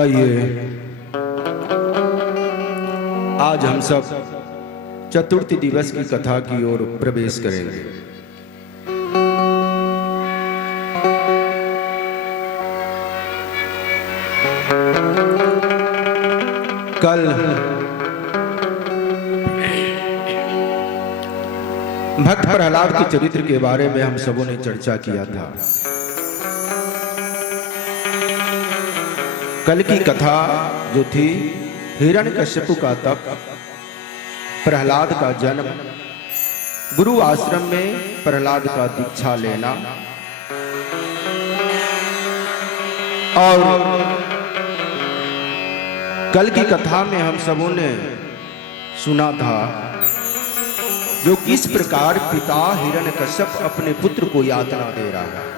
आइए आज हम सब चतुर्थी दिवस की कथा की ओर प्रवेश करेंगे। कल भक्त प्रहलाद के चरित्र के बारे में हम सबों ने चर्चा किया था। कल की कथा जो थी हिरण्यकश्यप का तप, प्रहलाद का जन्म, गुरु आश्रम में प्रहलाद का दीक्षा लेना और कल की कथा में हम सबों ने सुना था जो किस प्रकार पिता हिरण्यकश्यप अपने पुत्र को यातना दे रहा है।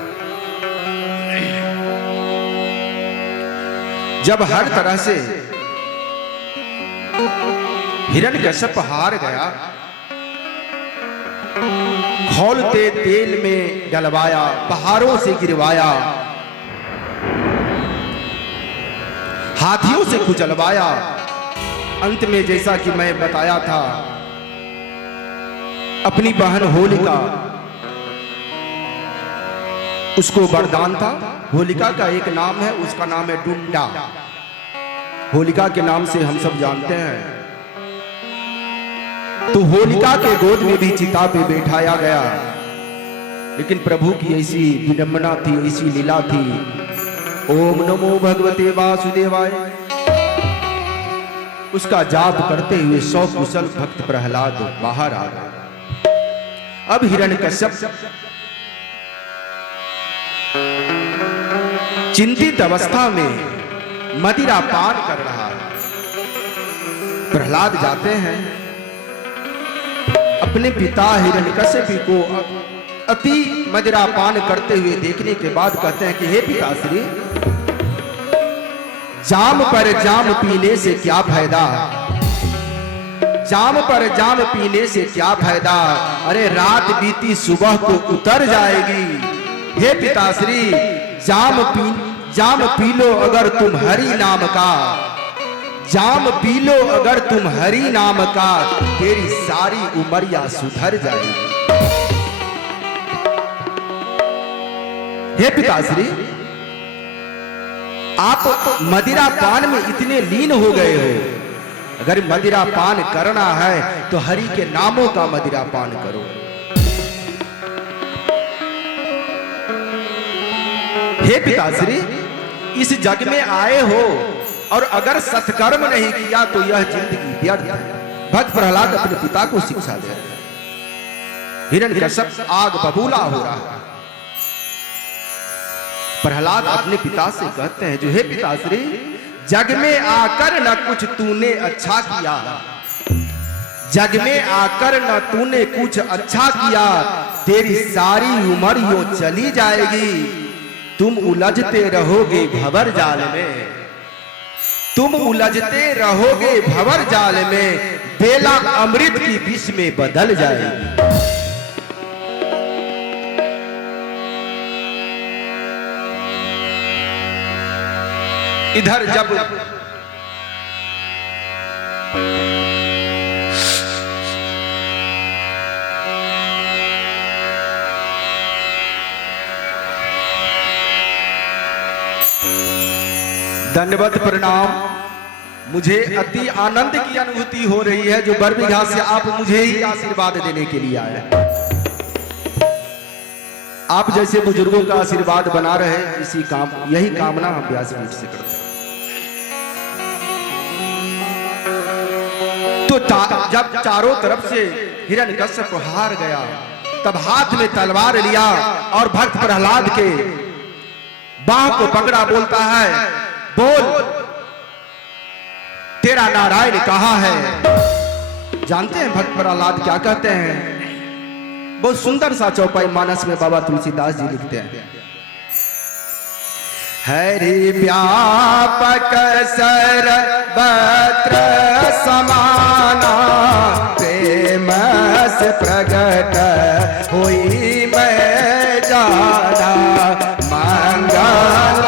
जब हर तरह से हिरण्यकश्यप हार गया, खौलते तेल में डलवाया, पहाड़ों से गिरवाया, हाथियों से कुचलवाया, अंत में जैसा कि मैं बताया था अपनी बहन होलिका, उसको वरदान था। होलिका का एक नाम है, उसका नाम है डुंडा। होलिका के नाम से हम सब जानते हैं। तो होलिका के गोद में भी चिता पे बैठाया गया, लेकिन प्रभु की ऐसी विडंबना थी, ऐसी लीला थी। ओम नमो भगवते वासुदेवाय, उसका जाप करते हुए सौ कुशल भक्त प्रहलाद बाहर आ गए। अब हिरण्यकश्यप चिंतित अवस्था में मदिरा पान कर रहा है। प्रहलाद जाते हैं, अपने पिता हिरण्यकश्यप को अति मदिरा पान करते हुए देखने के बाद कहते हैं कि हे पिताश्री, जाम पर जाम पीने से क्या फायदा, जाम पर जाम पीने से क्या फायदा, अरे रात बीती सुबह को उतर जाएगी। हे पिताश्री, जाम पी लो अगर तुम हरि नाम का, जाम पी लो अगर तुम हरि नाम का, तेरी सारी उमरिया सुधर जाएगी। हे पिताश्री, आप मदिरा पान में इतने लीन हो गए हो, अगर मदिरा पान करना है तो हरि के नामों का मदिरा पान करो। हे पिताश्री, इस जग में आए हो और अगर सत्कर्म नहीं किया तो यह जिंदगी व्यर्थ है। भक्त प्रहलाद अपने पिता को शिक्षा दे रहे हैं। हिरण्यकश्यप आग बबूला हो रहा है। प्रहलाद अपने पिता से कहते हैं जो हे पिताश्री, जग में आकर न कुछ तूने अच्छा किया, जग में आकर न तूने कुछ अच्छा किया, तेरी सारी उम्र यूं चली जाएगी। तुम उलझते रहोगे भंवर जाल में, तुम उलझते रहोगे भंवर जाल में, बेला अमृत की विष में बदल जाएगी। इधर जब दंडवत प्रणाम, मुझे अति आनंद की अनुभूति हो रही है जो बरबीघा से आप मुझे ही आशीर्वाद देने के लिए आए। आप जैसे बुजुर्गों का आशीर्वाद बना रहे, यही कामना हम व्यासपीठ से करते हैं। तो जब चारों तरफ से हिरण्यकश्यप हार गया, तब हाथ में तलवार लिया और भक्त प्रहलाद के बाह को पकड़ा, बोलता है, बोल तेरा नारायण कहाँ है। जानते हैं भक्त प्रहलाद क्या कहते हैं? बहुत सुंदर सा चौपाई मानस में बाबा तुलसीदास जी लिखते हैं, हरि व्यापक सर्वत्र समाना, प्रेम से प्रगट हुई मैं जाना, मंगल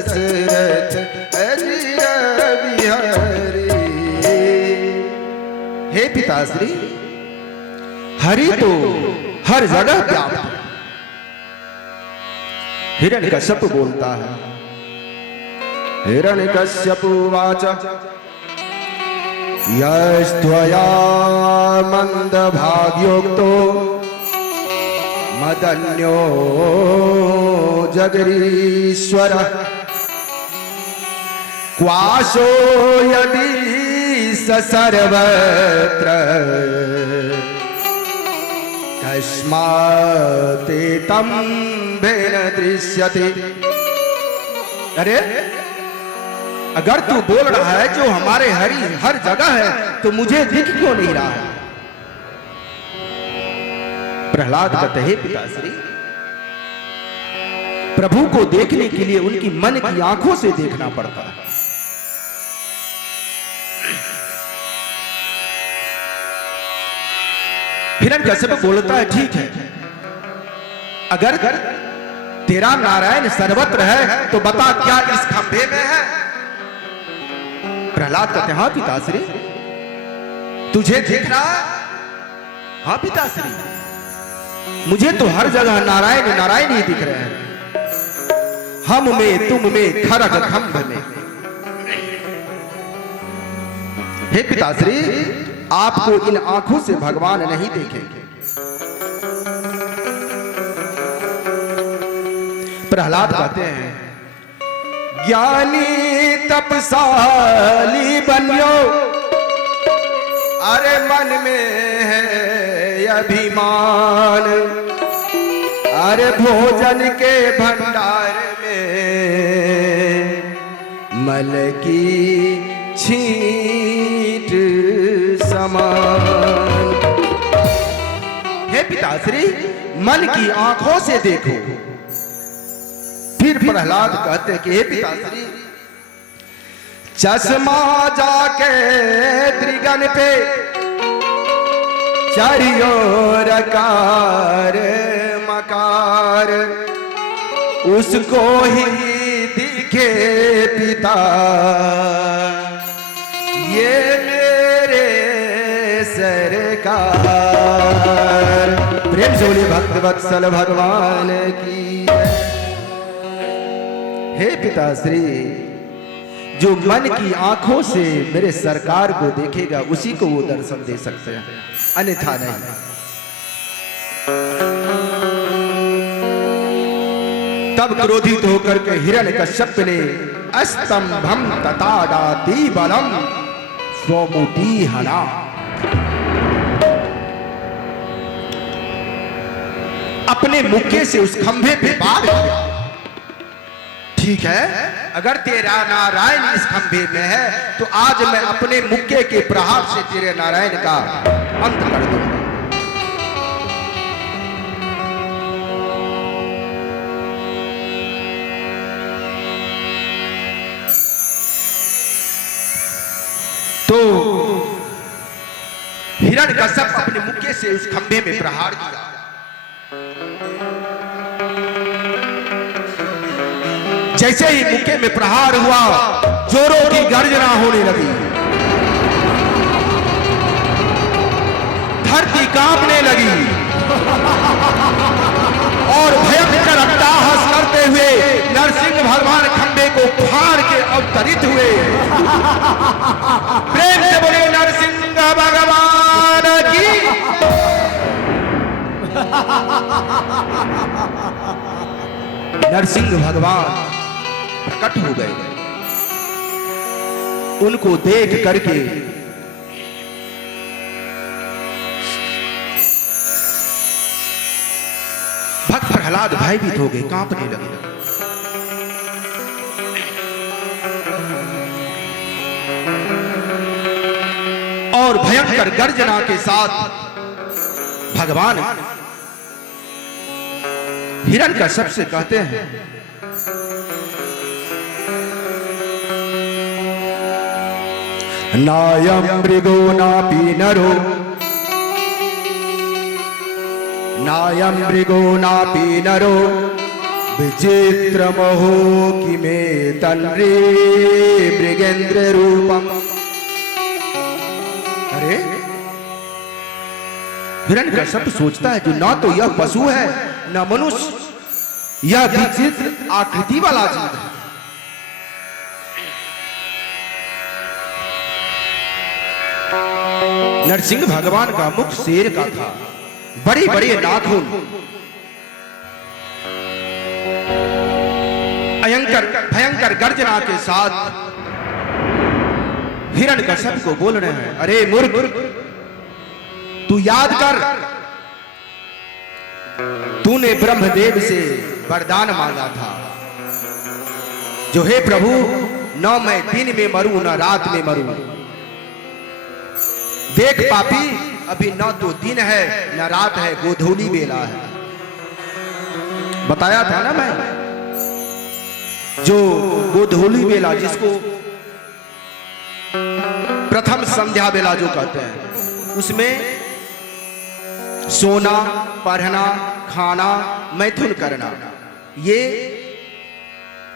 दशरथ अजीर बिहारी। हे पिताश्री, हरि तो हर जगह व्याप्त है। हिरण्यकश्यप बोलता है, हिरण्यकश्यप उवाच यस्त्वया मंदभाग्योक्तो मदन्यो जगरीश्वर क्वाशो यदि स सर्वत्र कस्माते तम भेन दृश्यते। अरे अगर तू बोल रहा है जो हमारे हरि हर जगह है तो मुझे दिख क्यों नहीं रहा है? प्रहलाद कहते हैं पिताश्री, प्रभु को देखने के लिए उनकी मन की आंखों से देखना पड़ता है। हिरण्यकश्यप बोलता है ठीक है, अगर तेरा नारायण सर्वत्र है तो बता क्या इस खंभे में है? प्रहलाद कहते हैं हाँ पिताश्री, तुझे दिख रहा है? हाँ पिताश्री, मुझे तो हर जगह नारायण नारायण ही दिख रहे हैं, हम में तुम में खरग खंभ में। हे पिताश्री, आपको इन आंखों से भगवान नहीं देखेंगे। प्रहलाद कहते हैं ज्ञानी तपसाली बनियो, अरे मन में है अभिमान, अरे भोजन के भंडार में मल की छींट समान। हे पिताश्री, मन की आंखों से देखो। फिर प्रहलाद कहते कि हे पिताश्री, चश्मा जाके त्रिगन पे चारियों रकार मकार, उसको ही दिखे पिता, ये मेरे सरकार। प्रेम से बोलिए भक्त वत्सल भगवान की। हे पिताश्री, जो मन की आंखों से मेरे सरकार को देखेगा उसी को वो दर्शन दे सकते हैं, अन्यथा नहीं। तब क्रोधित होकर के हिरण्यकश्यप ने अस्तंभम तताडाति बलम स्वमुटी हना, अपने मुक्के से उस खंभे पे वार किया। ठीक है, अगर तेरा नारायण इस खंभे में है तो आज मैं अपने मुक्के के प्रहार से तेरे नारायण का अंत कर दूंगा। तो हिरण्यकश्यप अपने मुक्के से उस खंभे में प्रहार किया। जैसे ही मुक्के में प्रहार हुआ, जोरों की गर्जना होने लगी, धरती कांपने लगी और भयंकर अट्टहास करते हुए नरसिंह भगवान खंभे को फाड़ के अवतरित हुए। प्रेम से बोले नरसिंह भगवान की। नरसिंह भगवान प्रकट हो गए। उनको देख करके भक्त प्रहलाद भयभीत हो गए, कांपने लगे। और भयंकर गर्जना के साथ भगवान हिरण्यकश्यप से कहते हैं नायं मृगो नापि नरो, नायं मृगो नापि नरो विचित्र महो कि मे तन्रे मृगेंद्र रूपम। अरे हिरण्यकश्यप सोचता है जो ना तो यह पशु है न मनुष्य, यह विचित्र आकृति वाला जीव है। नरसिंह भगवान का मुख शेर का था, बड़े बड़े नाखून, भयंकर गर्जना के साथ हिरण्यकश्यप को बोल रहे हैं, अरे मूर्ख, तू याद कर, तूने ब्रह्मदेव से वरदान मांगा था, जो हे प्रभु न मैं दिन में मरूं न रात में मरूं। देख पापी, अभी न तो दिन है न रात है, गोधूली बेला है। बताया था ना मैं, जो गोधूली बेला जिसको प्रथम संध्या बेला जो कहते हैं, उसमें सोना, पढ़ना, खाना, मैथुन करना, ये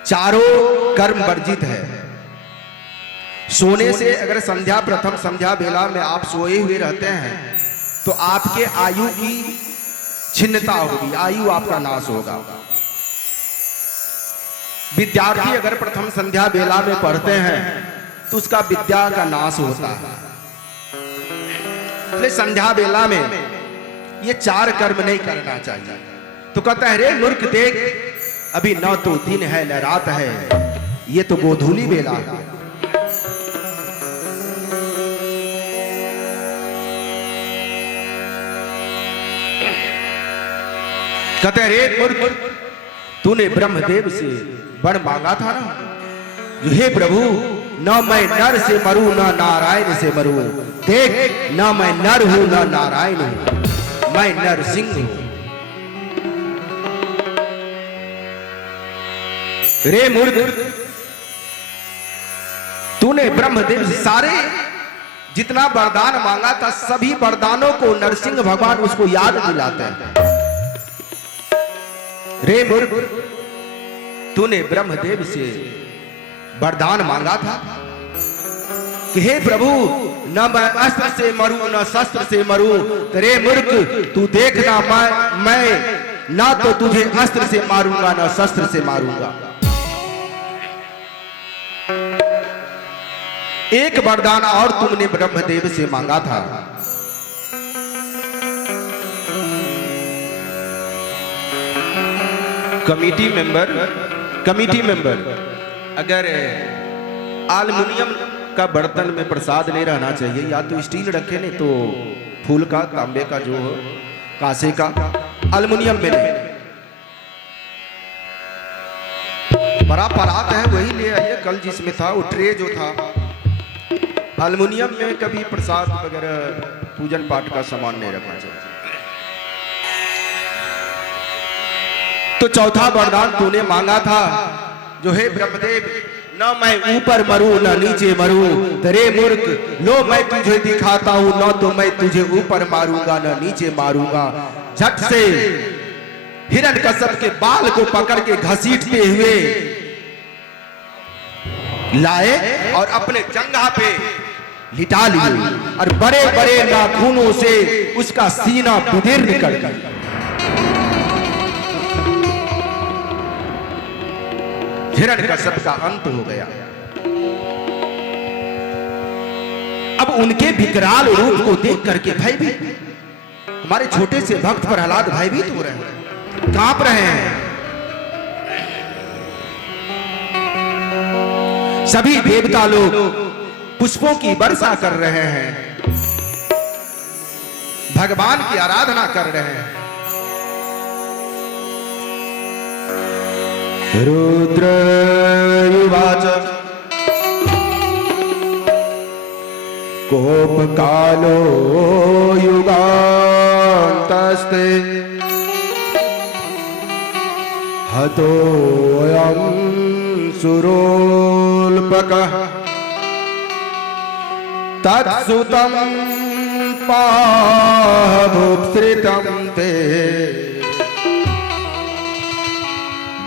चारों कर्म वर्जित है। सोने से अगर संध्या, प्रथम संध्या बेला में आप सोए हुए रहते हैं तो आपके आयु की छिन्नता होगी, आयु आपका नाश होगा। विद्यार्थी अगर प्रथम संध्या बेला में पढ़ते हैं तो उसका विद्या का नाश होता है। इसलिए संध्या बेला में ये चार कर्म नहीं करना चाहिए। तो कहता है, रे मूर्ख देख, अभी न तो दिन है न रात है, ये तो गोधूली बेला है। कहते हैं, रे मूर्ख, तूने ब्रह्मदेव से वर मांगा था ना, हे प्रभु न मैं नर से मरूं न नारायण से मरूं। देख, न मैं नर हूं न नारायण हूं, मैं नरसिंह हूं। रे मूर्ख, तूने ब्रह्मदेव से सारे जितना वरदान मांगा था, सभी वरदानों को नरसिंह भगवान उसको याद दिलाते हैं। रे मूर्ख, तूने ब्रह्मदेव से वरदान मांगा था कि हे प्रभु न मैं अस्त्र से मरूं न शस्त्र से मरूं। रे मूर्ख, तू देखना, मैं ना तो तुझे अस्त्र से मारूंगा न शस्त्र से मारूंगा। एक वरदान और तुमने ब्रह्मदेव से मांगा था, कमिटी मेंबर अगर एल्युमिनियम का बर्तन में प्रसाद नहीं रहना चाहिए, या तो स्टील रखे, नहीं तो फूल का, तांबे का, जो हो, कांसे का, एल्युमिनियम में नहीं। बड़ा परात है वही ले आइए, कल जिसमें था वो ट्रे जो था एल्युमिनियम में, कभी प्रसाद वगैरह पूजन पाठ का सामान नहीं रखना चाहिए। तो चौथा वरदान तूने मांगा था, जो हे ब्रह्मदेव न मैं ऊपर मरूं न नीचे मरूं। रे मूर्ख, लो मैं तुझे दिखाता हूं, न तो मैं तुझे ऊपर मारूंगा न नीचे मारूंगा। झट से हिरण्यकश्यप के बाल को पकड़ के घसीटते हुए लाए और अपने जंघा पे लिटा लिए और बड़े बड़े नाखूनों से उसका सीना विदीर्ण कर दिया। हिरण्यकश्यप का अंत हो गया। अब उनके विकराल रूप को देख करके भयभीत हमारे छोटे से भक्त प्रहलाद भयभीत हो रहे हैं, कांप रहे हैं। सभी देवता लोग पुष्पों की वर्षा कर रहे हैं, भगवान की आराधना कर रहे हैं। रुद्र युवाच कोप कालो युगान्तस्ते हतोऽयं सुरोल्पकः तत्सुतं पाहुपसृतं ते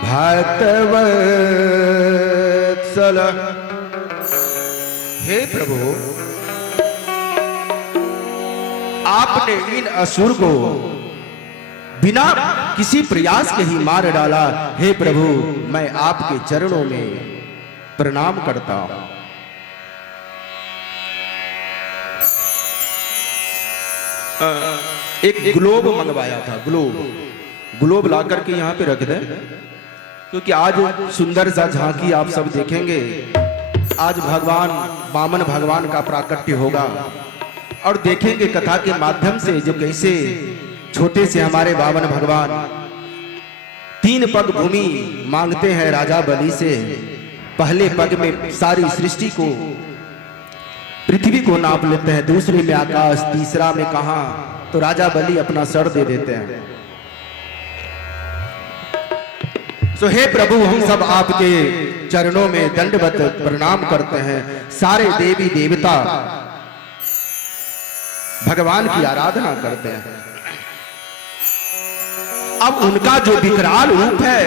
भक्तवत्सल। हे प्रभु, आपने इन असुर को बिना किसी प्रयास के ही मार डाला। हे प्रभु, मैं आपके चरणों में प्रणाम करता हूं। एक ग्लोब मंगवाया था, ग्लोब ला करके यहाँ पे रख दे, क्योंकि आज सुंदर सा झांकी आप सब देखेंगे। आज भगवान वामन भगवान का प्राकट्य होगा और देखेंगे कथा के माध्यम से जो कैसे छोटे से हमारे वामन भगवान 3 पग भूमि मांगते हैं राजा बलि से। पहले पग में सारी सृष्टि को, पृथ्वी को नाप लेते हैं, दूसरे में आकाश, तीसरा में कहां, तो राजा बलि अपना सर दे देते हैं। तो हे प्रभु, हम सब आपके चरणों में दंडवत प्रणाम करते हैं। सारे देवी देवता भगवान की आराधना करते हैं। अब उनका जो विकराल रूप है,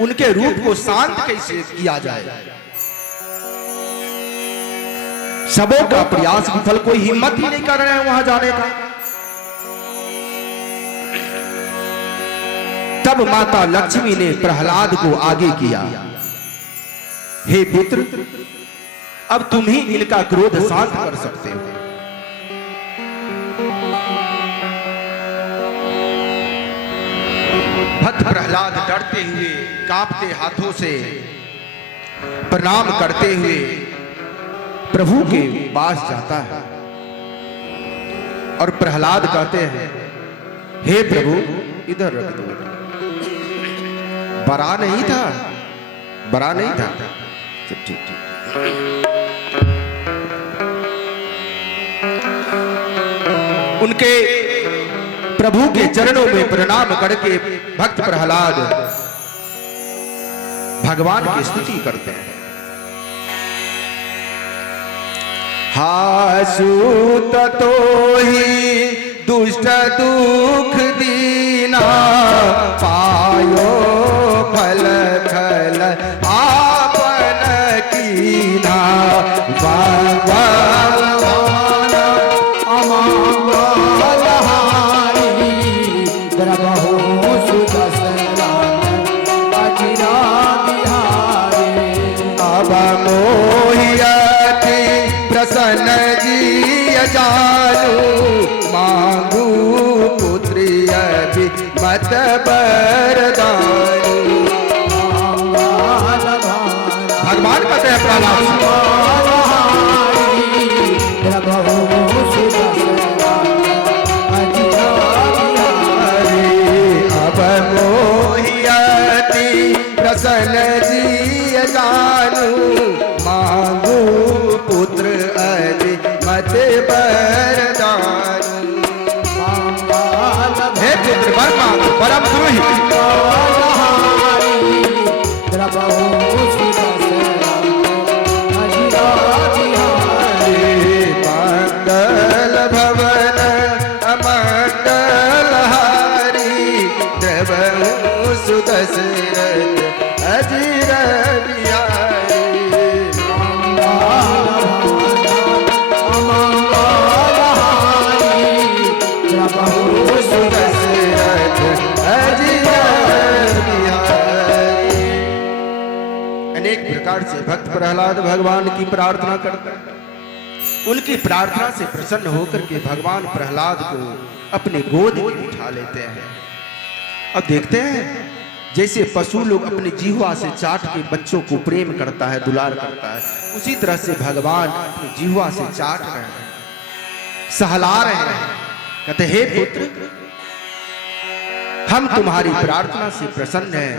उनके रूप को शांत कैसे किया जाए? सबों का प्रयास विफल, कोई हिम्मत ही नहीं कर रहे हैं वहां जाने का। तब माता लक्ष्मी ने प्रहलाद को आगे किया। हे पुत्र, अब तुम ही इनका क्रोध शांत कर सकते हो। भक्त प्रहलाद डरते हुए, कांपते हाथों से प्रणाम करते हुए प्रभु के पास जाता है और प्रहलाद कहते हैं, हे प्रभु, इधर रख दो। बरा नहीं था, बरा नहीं था, सब ठीक ठीक। उनके प्रभु के चरणों में प्रणाम करके भक्त प्रहलाद भगवान की स्तुति करते हैं। हासूत तो ही दुष्ट दुख दीना, पायो फल खल आपन कीना। भगवान अमंगलहारी, द्रवहु सुदसरा अजिरा बिहारी। अब मोहियति प्रसन्न जी जानू, मांगू पुत्री अभी मत बरदानी। भगवान कहते हैं प्रहलाद, अब मोहियति प्रसन्न जी जानू, मांगू पुत्र अभी मत बरदानी। हे पुत्र वर मांगो, परम द्रोही मंगल भवन अमंगलहारी, द्रवहु सुदशरथ अजिर बिहारी। अनेक प्रकार से भक्त प्रहलाद भगवान की प्रार्थना करते हैं। उनकी प्रार्थना से प्रसन्न होकर के भगवान प्रहलाद को अपने गोद में उठा लेते हैं। अब देखते हैं जैसे पशु लोग अपने जीवा से चाट के बच्चों को प्रेम करता है, दुलार करता है, उसी तरह से भगवान अपने जीवा से चाट रहे हैं, सहला रहे हैं। कहते, हे पुत्र, हम तुम्हारी प्रार्थना से प्रसन्न हैं,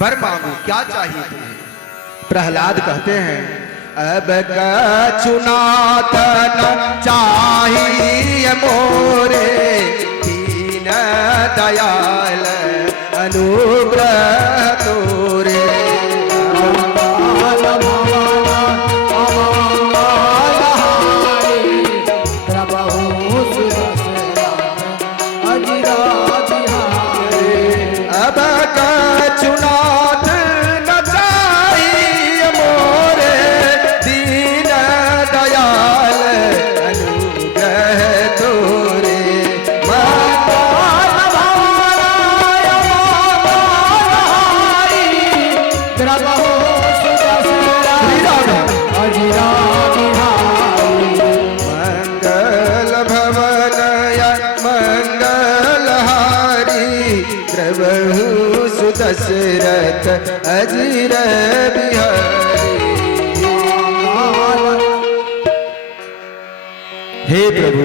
वर मांगो, क्या चाहिए तुम्हें? प्रहलाद कहते हैं, अब कछुनाथ न चाहिए मोरे, दीन दयाल अनुग्रह तोरे। अब ब्रज रे बिहारी। हे प्रभु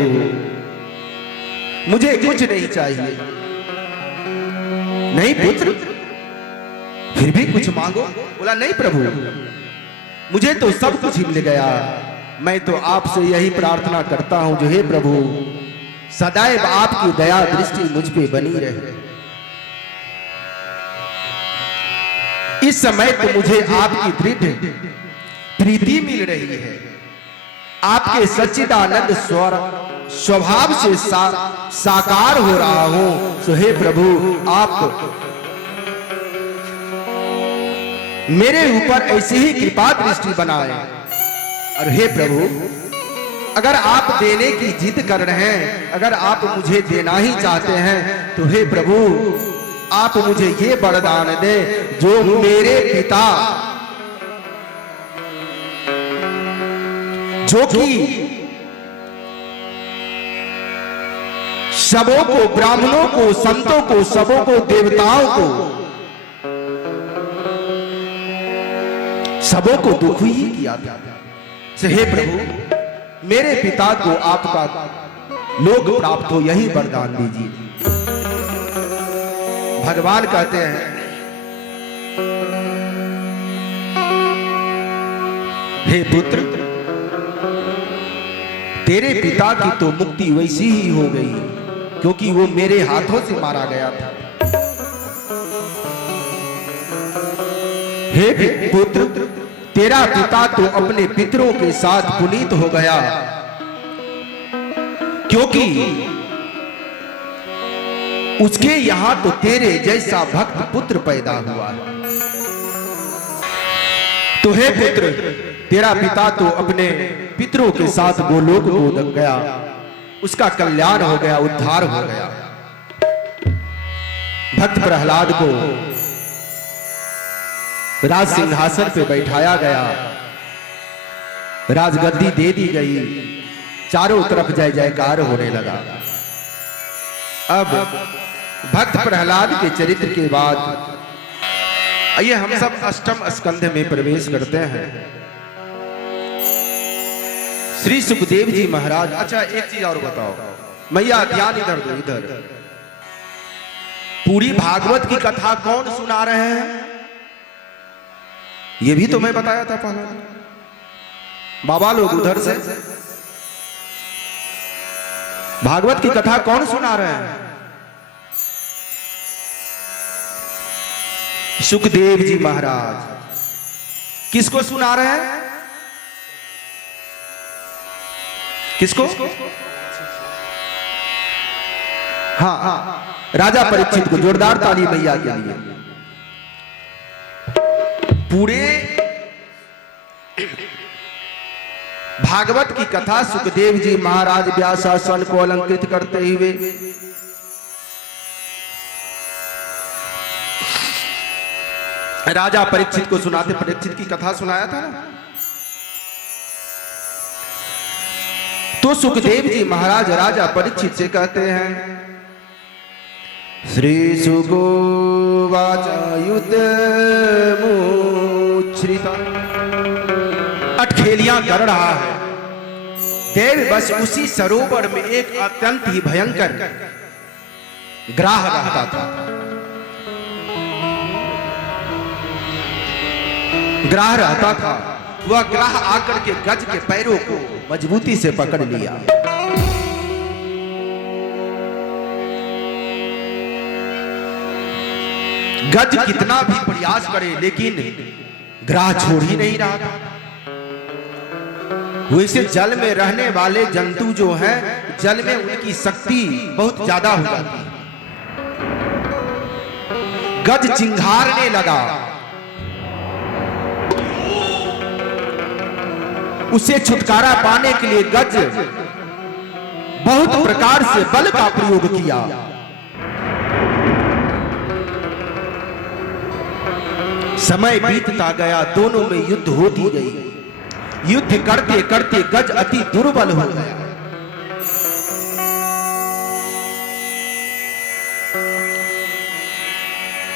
मुझे कुछ नहीं चाहिए, नहीं पुत्र फिर भी कुछ मांगो। बोला नहीं प्रभु मुझे तो सब कुछ ही मिल गया, मैं तो आपसे यही प्रार्थना करता हूं जो हे प्रभु सदैव आपकी दया दृष्टि मुझ पे बनी रहे। इस समय तो मुझे आपकी दृढ़ प्रीति मिल रही है, आपके सच्चिदानंद स्वभाव से साकार हो रहा हूं। सो हे प्रभु आप मेरे ऊपर ऐसी ही कृपा दृष्टि बनाए। और हे प्रभु अगर आप देने की जिद कर रहे हैं, अगर आप मुझे देना ही चाहते हैं तो हे प्रभु आप मुझे ये वरदान दे जो मेरे पिता जो कि सबों को, ब्राह्मणों को, संतों को, सबों को, देवताओं को, सबों को दुख ही किया था। हे प्रभु मेरे पिता को आपका लोक प्राप्त हो यही वरदान दीजिए। भगवान कहते हैं हे पुत्र तेरे पिता की तो मुक्ति वैसी ही हो गई क्योंकि वो मेरे हाथों से मारा गया था। हे पुत्र तेरा पिता तो अपने पितरों के साथ पुनीत हो गया क्योंकि उसके यहां तो तेरे जैसा भक्त पुत्र पैदा हुआ है। तो हे पुत्र तेरा पिता तो अपने पितरों के साथ गोलोक को गया, उसका कल्याण हो गया, उद्धार हो गया। भक्त प्रहलाद को राज सिंहासन पे बैठाया गया, राजगद्दी दे दी गई, चारों तरफ जय जयकार होने लगा। अब भक्त प्रहलाद के चरित्र के बाद आइए हम सब अष्टम स्कंध में प्रवेश करते हैं। श्री सुखदेव जी महाराज, अच्छा एक चीज और बताओ मैया, ध्यान इधर दो, इधर पूरी भागवत की कथा कौन सुना रहे हैं? ये भी तो मैं बताया था पहले। बाबा लोग उधर से भागवत की कथा कौन सुना रहे हैं? सुखदेव जी महाराज। किसको सुना रहे हैं? किसको? हाँ हाँ राजा परीक्षित को। जोरदार ताली मैया के लिए। पूरे भागवत की कथा सुखदेव जी महाराज व्यासासन को अलंकृत करते हुए राजा परीक्षित को सुनाते। परीक्षित की कथा सुनाया था ना। तो सुखदेव जी महाराज राजा परीक्षित से कहते हैं श्री सुगोवाच युद्धमुच्छ्रिता। अटखेलियां कर रहा है। देव बस उसी सरोवर में एक अत्यंत ही भयंकर ग्राह रहता था। ग्राह रहता था। वह ग्राह आकर के गज के पैरों को मजबूती से पकड़ लिया। गज कितना भी प्रयास करे लेकिन ग्राह छोड़ ही नहीं रहा था। वैसे जल में रहने वाले जंतु जो हैं, जल में उनकी शक्ति बहुत ज्यादा हो जाती है। गज चिंघारने लगा। उसे छुटकारा पाने के लिए गज बहुत प्रकार से बल का प्रयोग किया। समय बीतता गया, दोनों में युद्ध होती गई। युद्ध करते करते गज अति दुर्बल हो गया।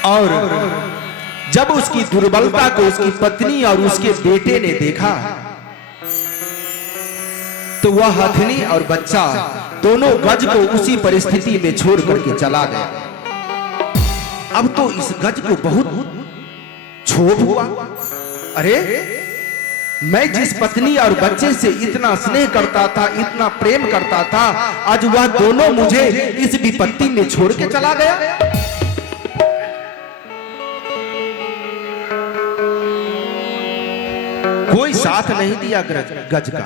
और जब उसकी दुर्बलता को उसकी पत्नी और उसके बेटे ने देखा तो वह हथनी और बच्चा दोनों गज को उसी परिस्थिति में छोड़ करके चला गया। अब तो इस गज को बहुत क्षोभ हुआ। अरे मैं जिस पत्नी और बच्चे से इतना स्नेह करता था, इतना प्रेम करता था, आज वह दोनों मुझे इस विपत्ति में छोड़ के चला गया। कोई साथ नहीं दिया गज का।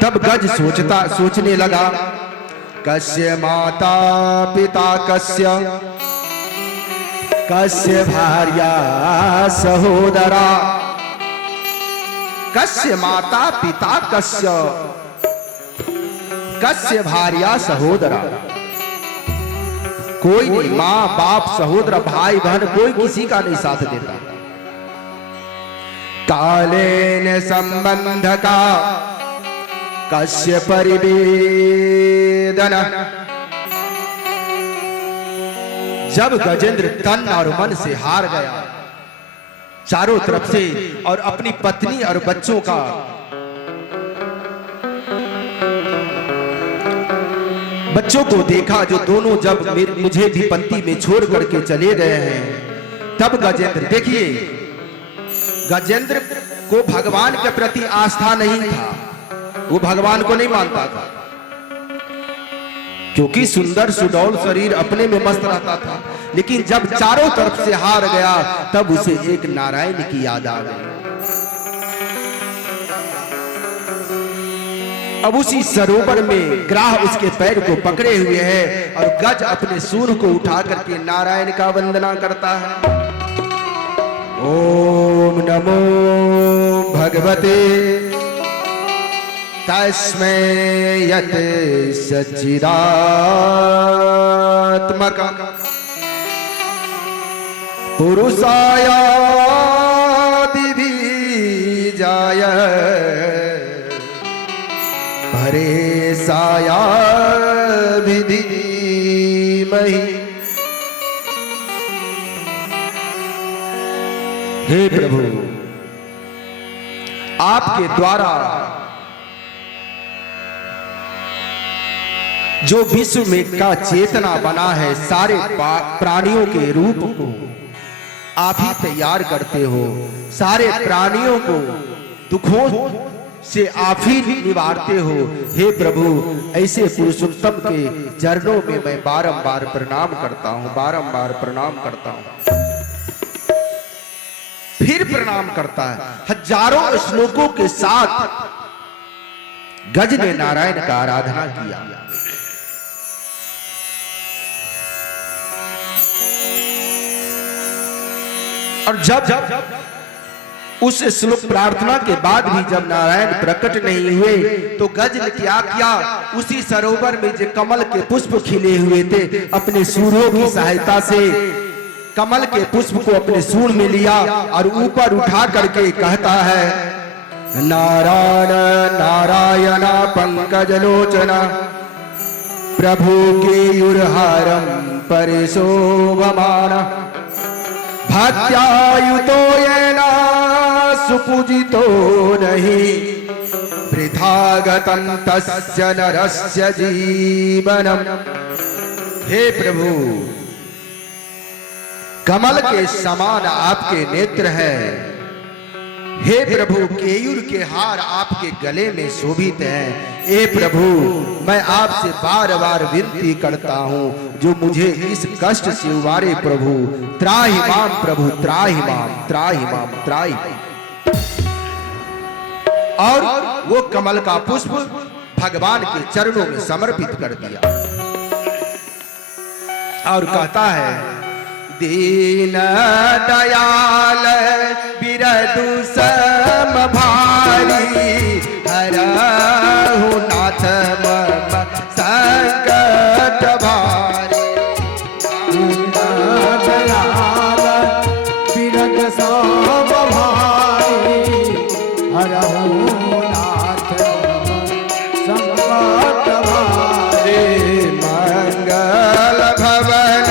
तब गज सोचने लगा, कस्य माता पिता कस्य भार्या सहोदरा, कस्य माता पिता कस्य भार्या सहोदरा। कोई नहीं, माँ बाप सहोदर भाई बहन कोई किसी का नहीं साथ देता। कालेन संबंध का कस्य परिवेदन। जब गजेंद्र तन और मन से हार गया चारों तरफ से और अपनी पत्नी और बच्चों का बच्चों को देखा जो दोनों जब मुझे विपत्ति में छोड़ करके चले गए हैं, तब गजेंद्र, देखिए गजेंद्र को भगवान के प्रति आस्था नहीं था, वो भगवान को नहीं मानता था, क्योंकि सुंदर सुडौल शरीर अपने में मस्त रहता था। लेकिन जब चारों तरफ से हार गया तब उसे एक नारायण की याद आ गई। अब उसी सरोवर में ग्राह उसके पैर को पकड़े हुए है और गज अपने सूर को उठा करके नारायण का वंदना करता है। ओम नमो भगवते तस्मै यत् सच्चिदात्मक पुरुषायादिबीजाय परेशायाभिधीमहि। हे प्रभु, आपके द्वारा जो विश्व में का चेतना बना है, सारे प्राणियों के रूप को आप ही तैयार करते हो, सारे प्राणियों को दुखों से आप ही निवारते हो। हे प्रभु, ऐसे पुरुषोत्तम के चरणों में मैं बारंबार प्रणाम करता हूं, बारंबार प्रणाम करता हूं। फिर प्रणाम करता है। हजारों श्लोकों के साथ गज ने नारायण का आराधना किया। और जब उस श्लोक प्रार्थना के बाद भी जब नारायण प्रकट नहीं हुए तो गज ने क्या किया, उसी सरोवर में जो कमल के पुष्प खिले हुए थे, अपने सूरों की सहायता से कमल के पुष्प को अपने सूंड में लिया और ऊपर उठा करके कहता है, नारायण नारायण पंकजलोचना प्रभु के युरहारम परिशोभमाना भक्त्यायुतो येन सुपूजितो नहीं वृथागतं तस्य नरस्य जीवनम। हे प्रभु, कमल के समान आपके नेत्र हैं। हे प्रभु, केयूर के हार आपके गले में शोभित हैं। हे प्रभु, मैं आपसे बार बार विनती करता हूँ, जो मुझे इस कष्ट से उबारे प्रभु, त्राहि माम प्रभु, त्राहि माम, त्राहि माम, त्राहि। और वो कमल का पुष्प भगवान के चरणों में समर्पित कर दिया और कहता है, दीन दयाल बिरदु सम भारी हरहु नाथ मम संकट भारी। दीन दयाल बिरदु सम भारी हरहु नाथ मम संकट भारी। मंगल भवन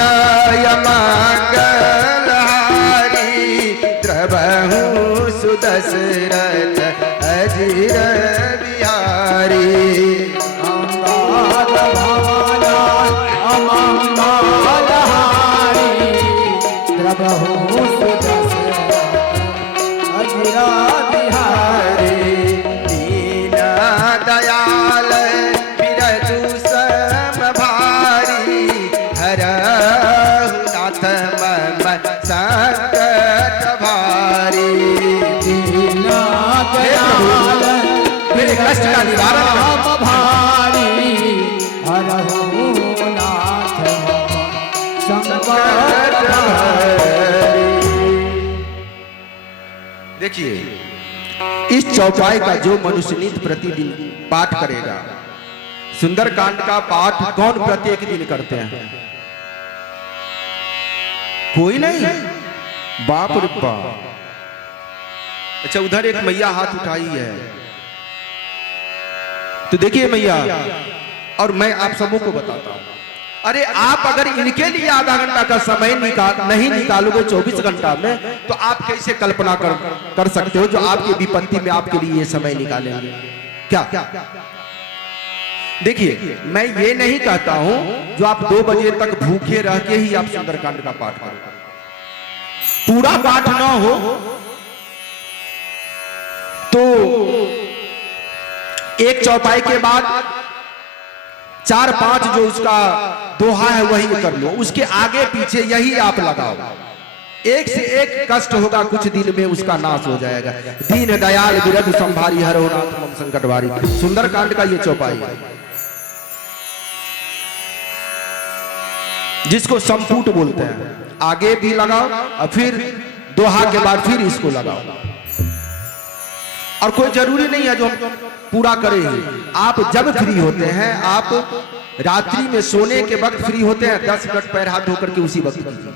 मंगल प्रभु सुदशरथ अजीर बिहारी। अंगाद भवाना अमंगल हारी प्रभु सुदशरथ अजीर बिहारी। दीन दयाल बिरजु सम भारी हरहु नाथ मम संकट भारी। दीन दयाल मेरे कष्ट का निवारण राम भारी हरहु नाथ संकट भारी। देखिए, इस चौपाई का जो मनुष्य नित्य प्रतिदिन पाठ करेगा, सुंदरकांड का पाठ कौन प्रत्येक दिन करते हैं? कोई नहीं। बाप रे बाप। अच्छा, उधर एक मैया हाथ उठाई है, तो देखिए मैया, और मैं आप सबों को बताता हूं, अरे आप अगर इनके लिए आधा घंटा का समय नहीं निकालोगे 24 घंटा में, तो आप कैसे कल्पना कर सकते हो जो आपकी विपत्ति में आपके लिए ये समय निकालेंगे? क्या देखिए, मैं ये नहीं कहता हूं जो आप 2 बजे तक भूखे रह के ही आप सुंदरकांड का पाठ करो, पूरा पाठ ना हो तो एक चौपाई के बाद 4-5 जो उसका दोहा है वही कर लो, उसके आगे पीछे यही आप लगाओ, एक से एक कष्ट होगा, कुछ दिन में उसका नाश हो जाएगा। दीन दयाल बिरध संभारी हरहु नाथ मम संकट भारी, सुंदरकांड का ये चौपाई है, जिसको संपुट बोलते हैं। आगे भी लगाओ और फिर दोहा के बाद फिर इसको लगाओ, और कोई जरूरी नहीं है जो हम पूरा करें ही। आप जब फ्री होते हैं, आप रात्रि में सोने के वक्त फ्री होते हैं, 10 मिनट पैर हाथ धोकर के उसी वक्त कीजिए।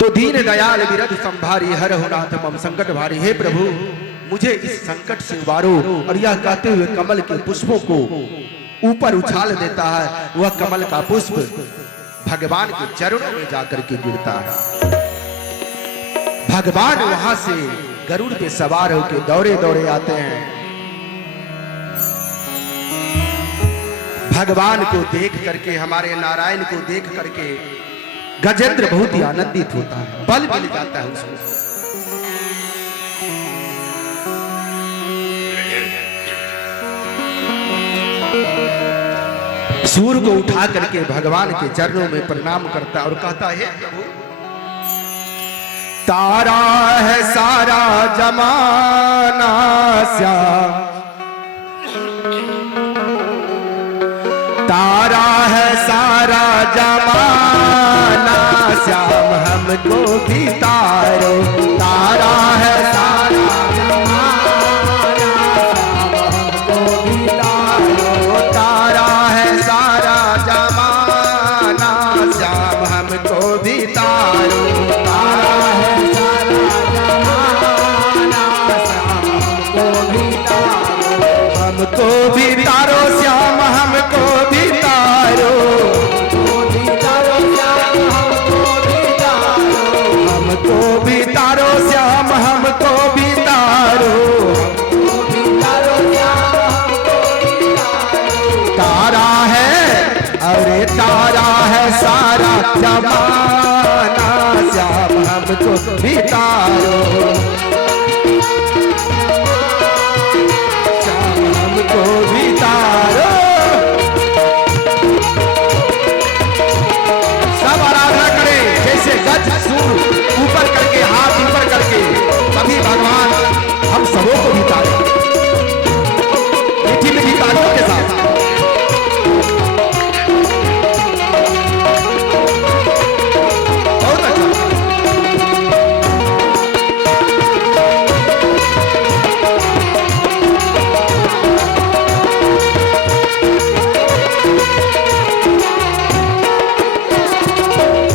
तो दीन दयाल बिरध संभारी हरहु नाथ मम संकट भारी। हे प्रभु, मुझे इस संकट से उबारो। और यह कहते हुए कमल के पुष्पों को ऊपर उछाल देता है, वह कमल का पुष्प भगवान के चरणों में जाकर के गिरता है। भगवान वहां से गरुड़ पे सवार होकर दौड़े दौड़े आते हैं। भगवान को देख करके, हमारे नारायण को देख करके गजेंद्र बहुत ही आनंदित होता है, बल मिल जाता है उसको। सूर्य को उठा करके भगवान के चरणों में प्रणाम करता है और कहता है, प्रभु, तारा है सारा जमाना श्याम, तारा है सारा जमाना श्याम, हमको भी तारो। तारा है सारा जमाना हमको भी तारो। तारा है सारा जमाना श्याम, हमको भी तारो। तारा है हमको भी तारो श्याम, हमको भी तारो। हमको भी तारो श्याम, हमको भी तारो। तारा है, अरे तारा है सारा जमाना श्याम, हमको भी तारो। को भी तारो। सब आराधना करें, जैसे गज सूर ऊपर करके, हाथ ऊपर करके, तभी भगवान हम सबों को भी तारे, मीठी मीठी तालियों के साथ। बहुत अच्छा।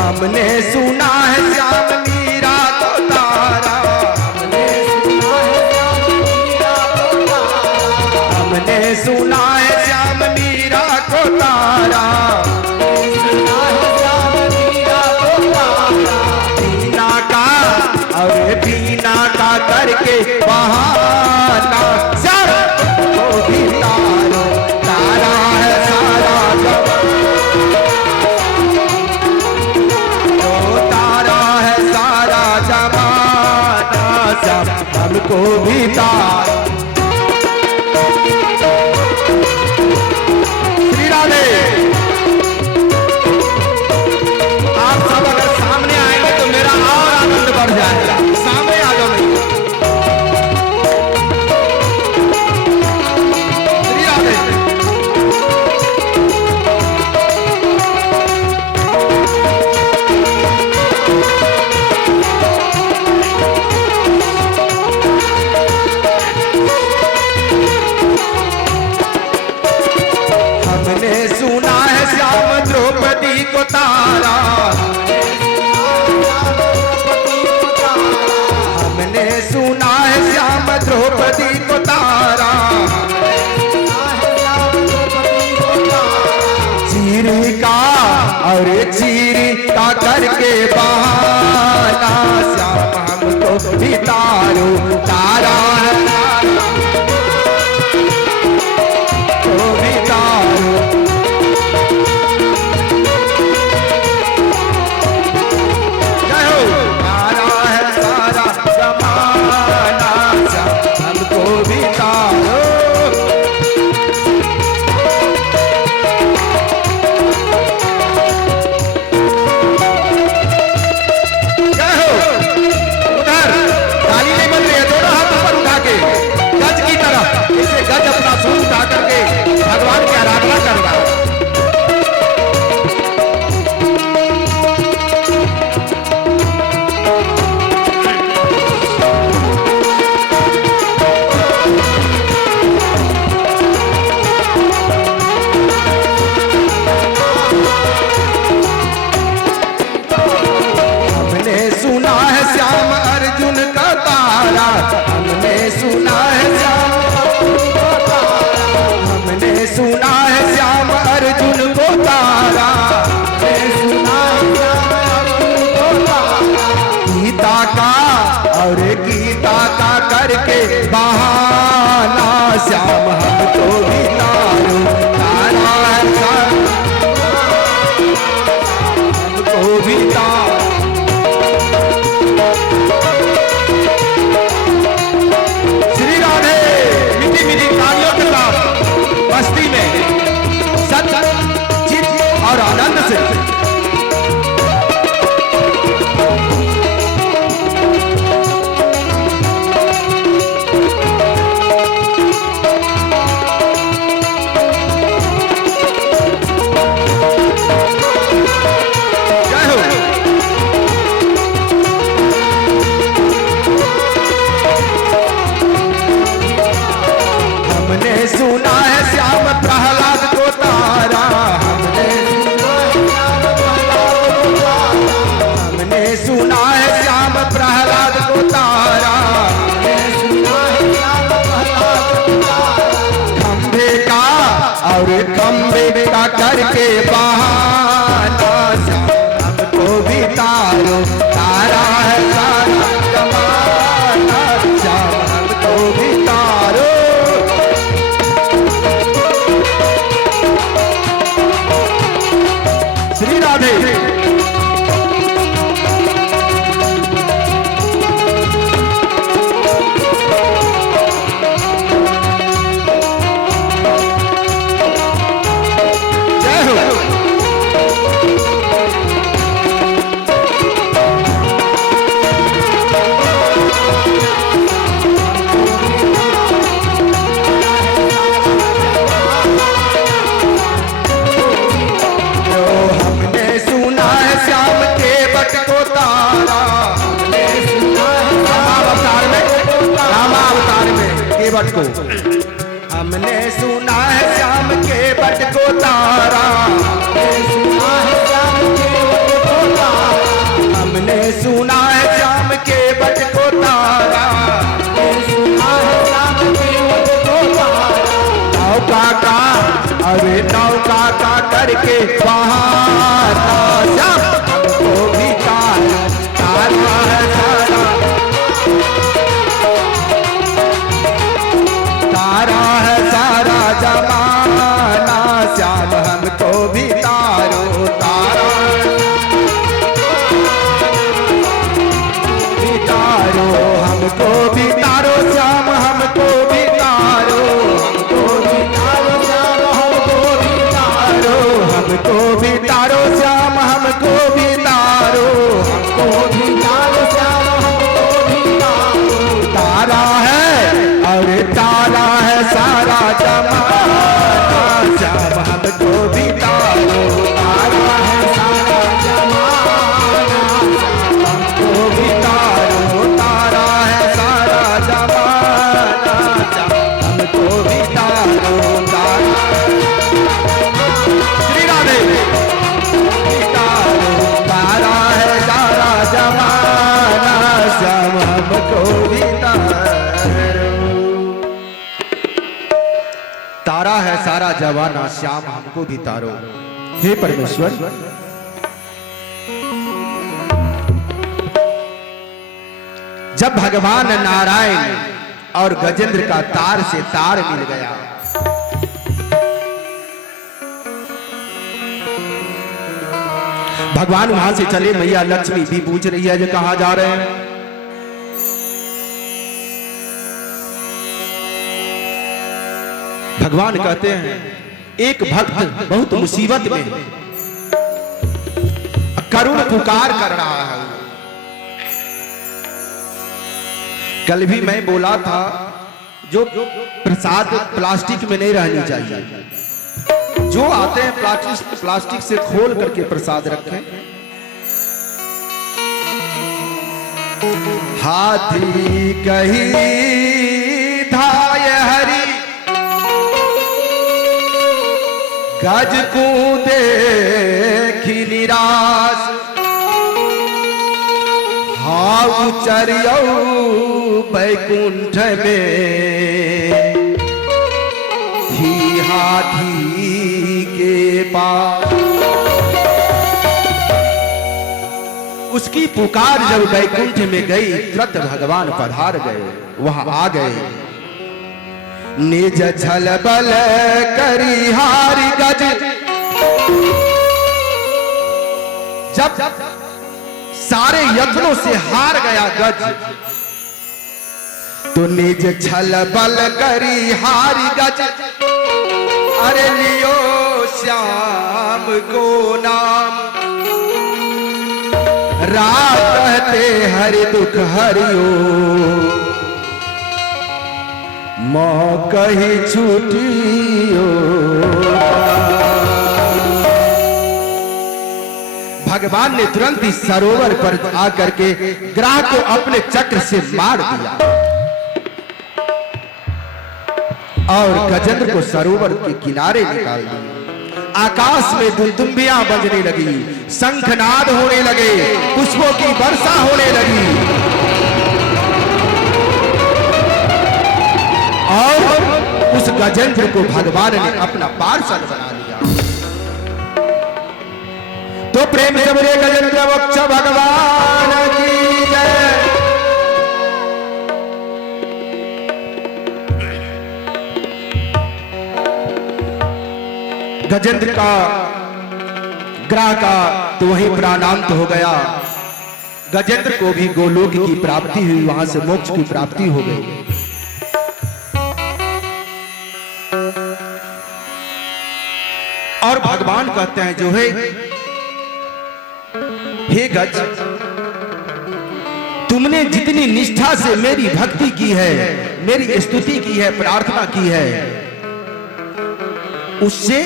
हमने सुना है श्याम मीरा को तारा, हमने सुना है श्याम मीरा को तारा, हमने सुना है श्याम मीरा को तारा, सुना है श्याम मीरा करके बहाना श्याम को भी तारो तारा है सारा तारा है सारा जमाना श्याम हमको भी तार। श्री राधे। आप सब अगर सामने आएंगे तो मेरा और आनंद बढ़ जाएगा। सामने आ जाओ नहीं। श्री राधे। हमने सुना है श्याम द्रौपदी को तारा, हमने सुना है श्याम द्रौपदी को तारा, चीरी का और चीरी का करके बहाना श्याम हमको भी तारो तारा है तो भी तारो। जय हो। तारा है सारा जमाना श्याम हमको भी तारो। जय हो। उधर ताली नहीं बज रही है, दोनों हाथ ऊपर उठा के गज की तरफ, इसे गज अपना सूर उठा करके भगवान की आराधना करना। हमने सुना है श्याम अर्जुन का तारा, हमने सुना है श्याम, हमने सुना है श्याम अर्जुन को तारा, गीता का और गीता का करके बहाना श्याम हमको भी तारो तारा है श्याम हमको भी तारो। श्री राधे। मीठी मीठी तालियों के साथ मस्ती में सच चित और आनंद से जय हो। हमने सुना है श्याम प्रहलाद को तारा, हमने सुना है श्याम प्रहलाद को तारा, खंभे का और खंभे का करके बहाना श्याम हमको भी तारो तारा है सारा जमाना श्याम हमको भी तारो। श्री राधे। जय हो। हमने सुना है श्याम के बट को तारा, रामावतार में के बट को, हमने सुना है श्याम के बट को तारा, हमने सुना है श्याम के बट को तारा, नौका का अरे नौका का करके बहाना श्याम हमको भी तारा तारा है सारा रवाना श्याम हमको भी तारो। हे परमेश्वर, जब भगवान नारायण और गजेंद्र का तार से तार मिल गया, भगवान वहां से चले। मैया लक्ष्मी भी पूछ रही है जो कहां जा रहे हैं। भगवान कहते हैं एक भक्त बहुत मुसीबत में करुण पुकार कर रहा है। कल भी मैं बोला था जो प्रसाद प्लास्टिक में नहीं रहनी चाहिए। जो आते हैं प्लास्टिक से खोल करके प्रसाद रखें। हाथी कही धाय हरि गज को देखी निराश। हाउ चरियौ बैकुंठ में ही हाथी के पास। उसकी पुकार जब बैकुंठ में गई, तुरंत भगवान पधार गए, वहां आ गए। निज छल बल करी हारी गज। जब सारे यत्नों से हार गया गज, तो निज छल बल करी हारी गज। अरे लियो श्याम को नाम, रात कहते हरि दुख हरियो। मौका ही छूटियो। भगवान ने तुरंत इस सरोवर पर आकर के ग्राह को अपने चक्र से मार दिया और गजेंद्र को सरोवर के किनारे निकाल दिया। आकाश में दुलदुम्बियां बजने लगी, शंखनाद होने लगे, पुष्पों की वर्षा होने लगी और उस गजेंद्र को भगवान ने अपना पार्षद बना लिया। तो प्रेम से बोले गजेंद्र मोक्ष भगवान की जय। गजेंद्र का ग्रह का तो वहीं प्राणांत हो गया। गजेंद्र को भी गोलोक की प्राप्ति हुई, वहां से मोक्ष की प्राप्ति हो गई। और भगवान कहते हैं जो है, हे गज, तुमने जितनी निष्ठा से मेरी भक्ति की है, मेरी स्तुति की है, प्रार्थना की है, उससे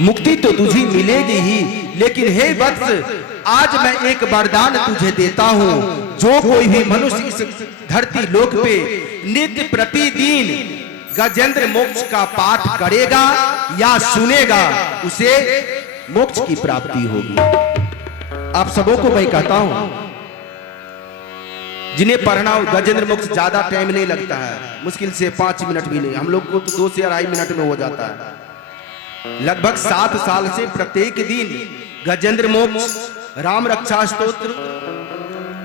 मुक्ति तो तुझे मिलेगी ही। लेकिन हे वत्स, आज मैं एक वरदान तुझे देता हूं। जो कोई भी मनुष्य इस धरती लोक पे नित्य प्रतिदिन गजेंद्र मोक्ष का पाठ करेगा या सुनेगा, उसे मोक्ष की प्राप्ति होगी। आप सबों को मैं कहता हूं, जिन्हें पढ़ना गजेंद्र मोक्ष ज्यादा टाइम नहीं लगता है, मुश्किल से 5 मिनट भी नहीं, हम लोग को तो 2 से 2.5 मिनट में हो जाता है। लगभग 7 साल से प्रत्येक दिन गजेंद्र मोक्ष, राम रक्षा स्तोत्र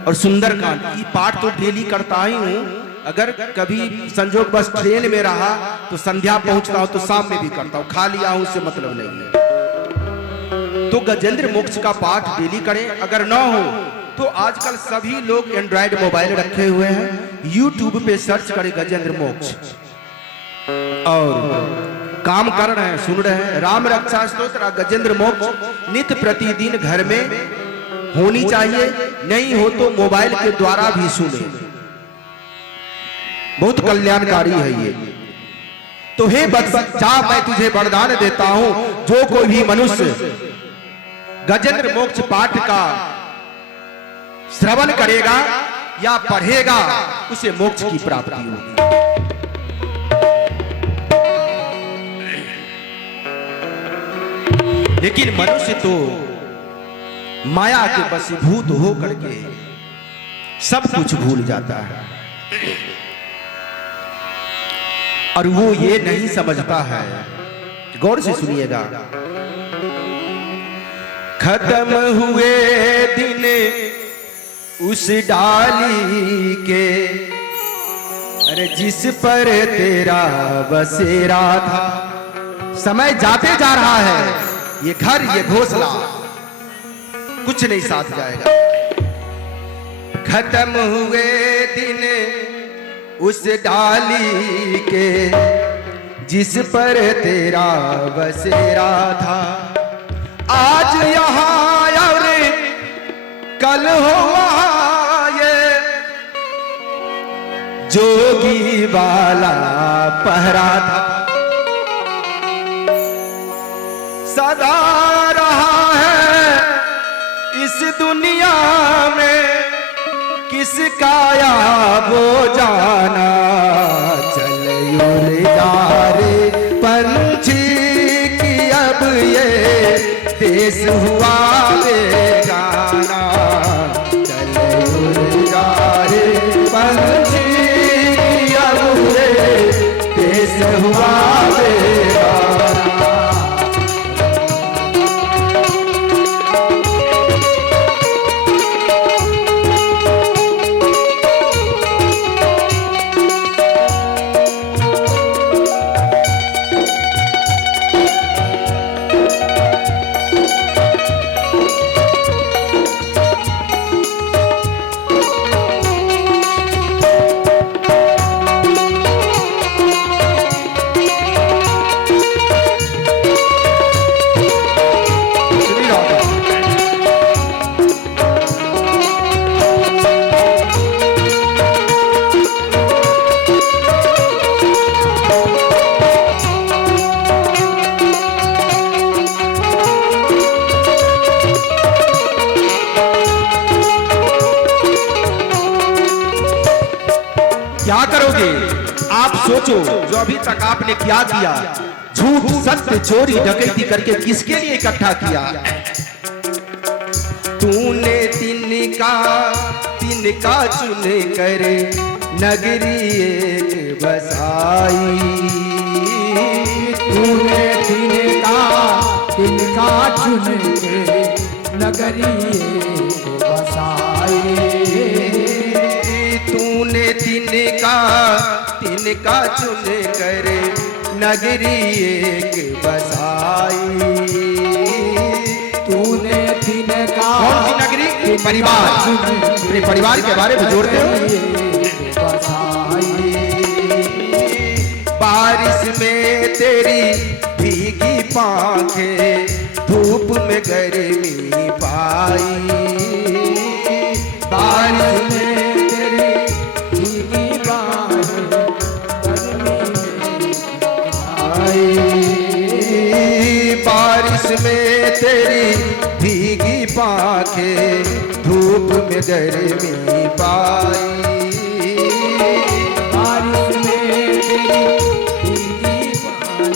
और सुंदरकांड की पाठ तो डेली करता ही हूं। अगर कभी संजोग बस ट्रेन में रहा तो संध्या पहुंचता हूं, तो शाम में भी करता हूं। खा लिया हूं उससे मतलब नहीं है। तो गजेंद्र मोक्ष का पाठ डेली करें। अगर ना हो तो आजकल सभी लोग एंड्रॉइड मोबाइल रखे हुए हैं, यूट्यूब पे सर्च करें गजेंद्र मोक्ष और काम कर रहे हैं, सुन रहे हैं। राम रक्षा स्तोत्र गजेंद्र मोक्ष नित्य प्रतिदिन घर में होनी चाहिए। नहीं हो तो मोबाइल के द्वारा भी सुने, बहुत कल्याणकारी है ये। तो हे बच्चा, मैं तुझे वरदान देता हूं, जो कोई भी मनुष्य गजेंद्र मोक्ष पाठ का श्रवण करेगा या पढ़ेगा, उसे मोक्ष की प्राप्ति होगी। लेकिन मनुष्य तो माया के वशीभूत हो करके सब कुछ भूल जाता है। और वो ये नहीं समझता है, गौर से सुनिएगा। खत्म हुए दिन उस डाली के, अरे जिस पर तेरा बसेरा था। समय जाते जा रहा है, ये घर ये घोंसला कुछ नहीं साथ जाएगा। खत्म हुए दिन उस डाली के, जिस पर तेरा बसेरा था। आज यहाँ और कल हो वहाँ, ये जोगी वाला पहरा था। सदा रहा है इस दुनिया में, किसका या वो जाना। चल उड़ जा रे पंछी की, अब ये देश हुआ बेगाना। चल उड़ जा रे पंछी की, अब ये देश हुआ बेगाना। क्या करोगे आप सोचो, जो अभी तक आपने क्या किया। झूठ सत्य चोरी डकैती करके किसके लिए इकट्ठा किया। तूने तिनका चुन कर नगरी एक बसाई। तूने तिनका चुन के नगरी एक बसाई। तूने तिनका चुन कर नगरी एक बसाई। तूने तिनका, कौन सी नगरी? परिवार, अपने परिवार के बारे में जोड़ते हो। बसाई। बारिश में तेरी भीगी पांखें, धूप में गर्मी पाई। बारिश में बारिश में तेरी भीगी पांखें, धूप में गर्मी पाई। बारिश में तेरी भीगी पानी,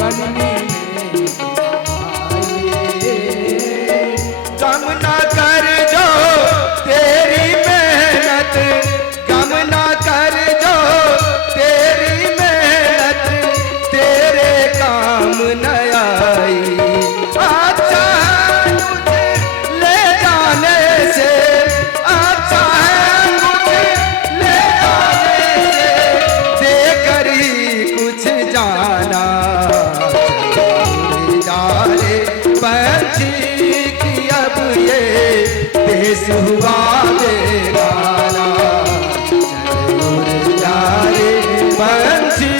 गर्मी में आई। कम ना कर जो तेरी मेहनत, कम ना कर जो तेरी मेहनत, तेरे काम न आई। अच्छा है मुझे ले जाने से, अच्छा है मुझे ले जाने से, देकर ही कुछ जाना। जा रे पंछी की, अब ये देश हुआ बेगाना। चल जा रे पंछी।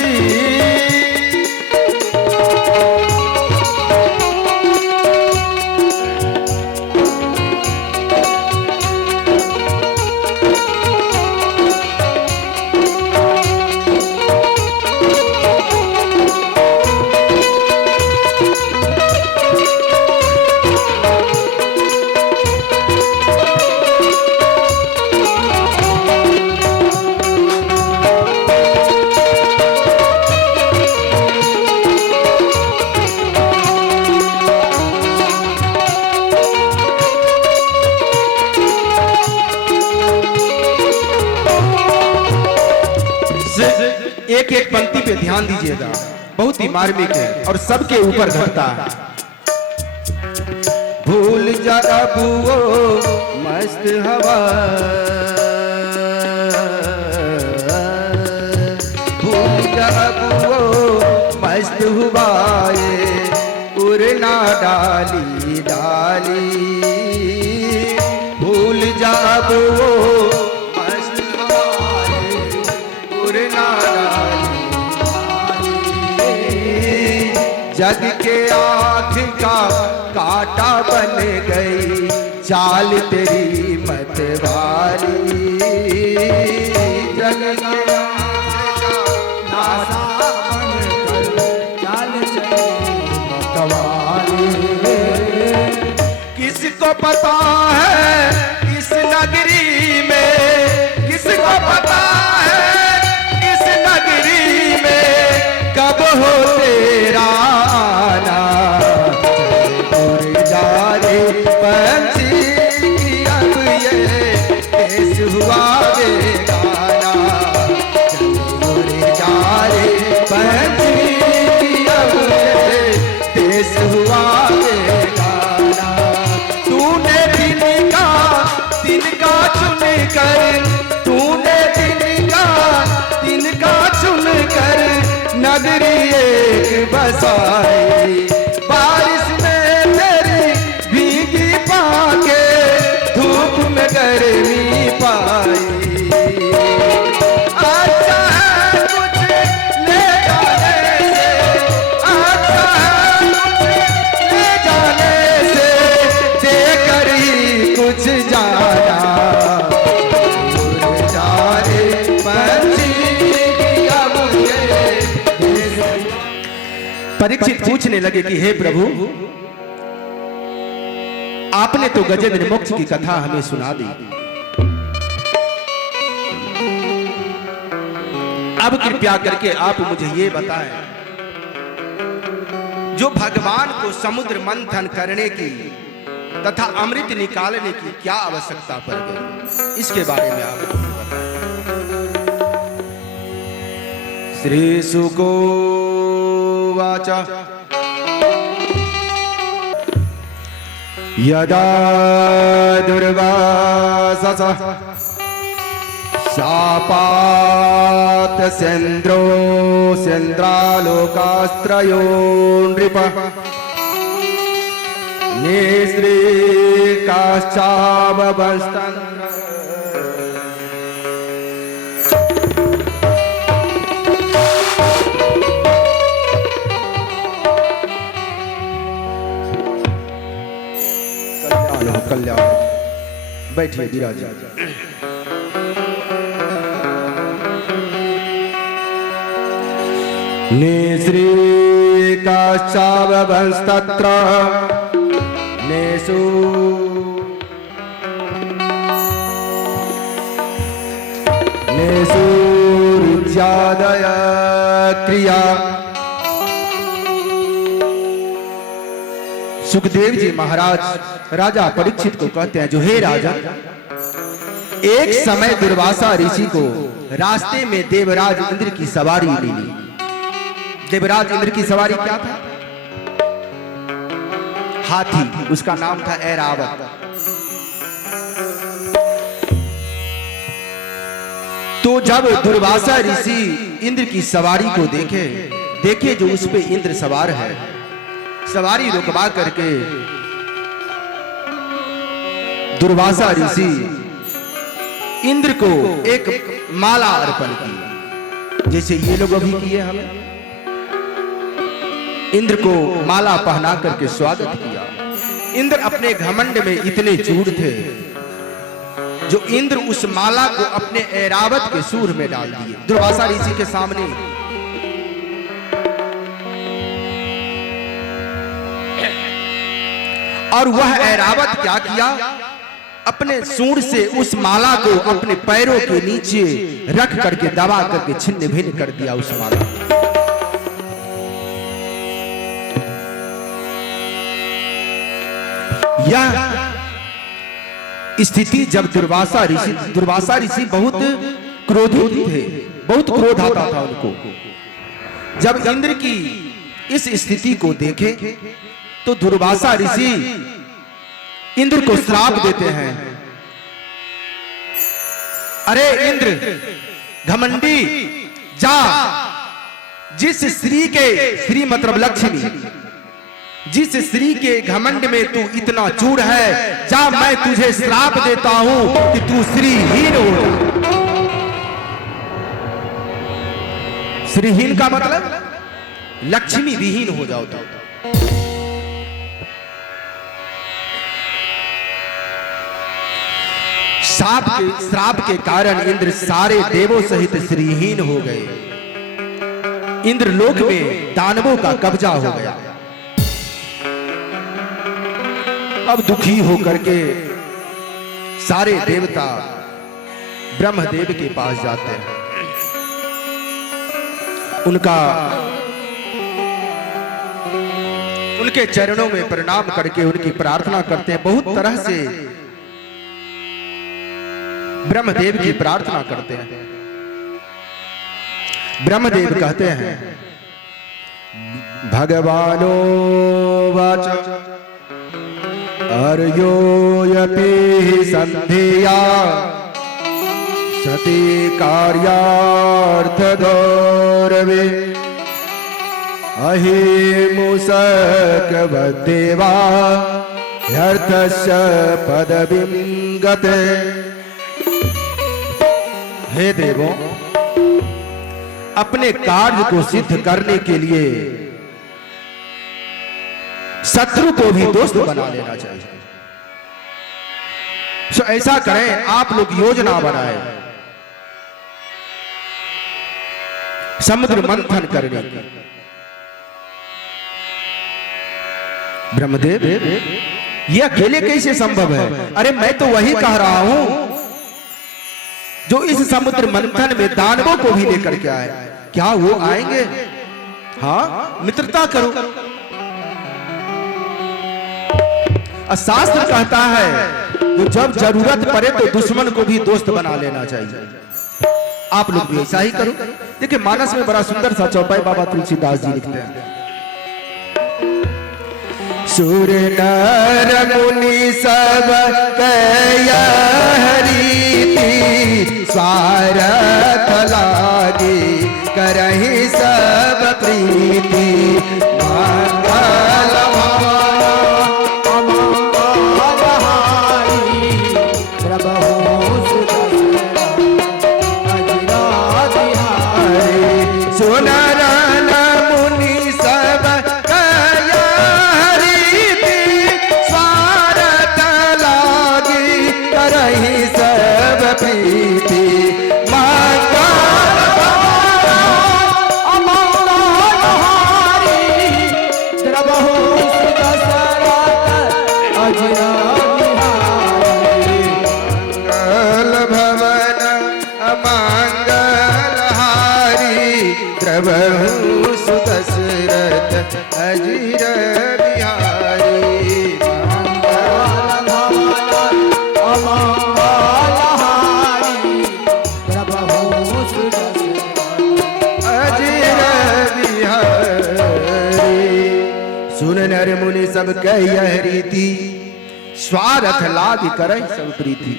एक एक पंक्ति पे ध्यान दीजिएगा, बहुत ही मार्मिक है और सबके ऊपर घटता है। भूल जा अब वो मस्त हवा, भूल जा अब वो मस्त हुआ ये उड़ना डाली डाली, भूल जा अब वो मस्त हवा ये उड़ना डाली डाली, जग के आँख का काटा बन गई चाल तेरी मतवाली, जग के आँख का काटा बन गई चाल तेरी मतवाली। किसको पता है इस नगरी में, किसको पता है इस नगरी में कब हो तेरा आना, पंछी की अब ये देश हुआ बेगाना, चले जा रे पंछी की अब ये देश हुआ बेगाना। तूने दिन का चुन कर, तूने दिन का चुन कर नगरी एक बसाई, बारिश में तेरी भीगी पाके धूप में गर्मी पाई। अच्छा है कुछ ले जाने से, अच्छा है कुछ ले जाने से, देकर ही कुछ जाना, उड़ जा रे पंछी की अब ये। परीक्षित पूछने लगे कि हे प्रभु, आपने तो गजेंद्र मोक्ष की कथा हमें सुना दी, अब कृपया करके आप मुझे ये बताएं, जो भगवान को समुद्र मंथन करने की तथा अमृत निकालने की क्या आवश्यकता पड़ गई, इसके बारे में आप मुझे बताएं। श्री शुको वाचा यदा दुर्वासस शापात सेन्द्रो सेन्द्रालोकास्त्रयो नृप निःश्रीकाश्चावबस्तन् कल्याण। बैठिए विराज। निःश्रीकाश्चावबंस्तत्र नेषु रुच्यादय क्रिया। सुखदेव जी महाराज राजा परीक्षित को कहते हैं, जो हे राजा, एक समय दुर्वासा ऋषि को रास्ते में देवराज इंद्र की सवारी मिली। देवराज इंद्र की सवारी क्या था? हाथी, उसका नाम था ऐरावत। तो जब दुर्वासा ऋषि इंद्र की सवारी को देखे जो उस पे इंद्र सवार है, सवारी रुकवा करके दुर्वासा ऋषि इंद्र को एक माला अर्पण की, जैसे ये लोग अभी किए हमें। इंद्र को माला पहना करके स्वागत किया। इंद्र अपने घमंड में इतने चूर थे जो इंद्र उस माला को अपने ऐरावत के सूर में डाल दिए दुर्वासा ऋषि के सामने। और वह ऐरावत क्या किया? अपने सूंड से उस माला को अपने पैरों के नीचे रख करके दबा करके छिन्न भिन्न कर दिया उस माला। यह स्थिति जब दुर्वासा ऋषि बहुत क्रोधित थे, बहुत क्रोध आता था उनको। जब इंद्र की इस स्थिति को देखे तो दुर्वासा ऋषि इंद्र को श्राप देते हैं। अरे इंद्र घमंडी, जा, जिस स्त्री मतलब लक्ष्मी, जिस स्त्री के घमंड में तू इतना चूर है, जा, मैं तुझे श्राप देता हूं कि तू श्रीहीन हो जा। श्रीहीन का मतलब लक्ष्मी विहीन हो जाओ। श्राप के कारण इंद्र सारे देवों सहित श्रीहीन हो गए। इंद्रलोक में दानवों का कब्जा हो गया। अब दुखी होकर के सारे देवता ब्रह्मदेव के पास जाते हैं। उनके चरणों में प्रणाम करके उनकी प्रार्थना करते हैं। बहुत तरह से ब्रह्मदेव की प्रार्थना करते हैं। ब्रह्मदेव कहते हैं, भगवानो वाच अर्योयपि संध्यया सती कार्यार्थ गौरवे अहिमुसकवदेवा ह्यर्थस्य पदवीं गते। हे देवों, अपने कार्य को सिद्ध करने के लिए शत्रु को भी दोस्त बना लेना चाहिए। तो ऐसा करें, आप लोग योजना बनाएं समुद्र मंथन करने की। ब्रह्मदेव, ये अकेले कैसे संभव है? अरे मैं तो वही कह रहा हूं जो इस समुद्र मंथन में दानवों को भी लेकर के आए। क्या वो आएंगे? हाँ, मित्रता करो। शास्त्र कहता है कि जब जरूरत पड़े तो दुश्मन को भी दोस्त बना लेना चाहिए। आप लोग भी ऐसा ही करो। देखिए, मानस में बड़ा सुंदर सा चौपाई बाबा तुलसीदास जी लिखते हैं। सुर नर मुनि सब रीति स्वार्थ लागी करहि सब प्रीति। मंगल सब यह रीति स्वार्थ लाग करे सब प्रीति।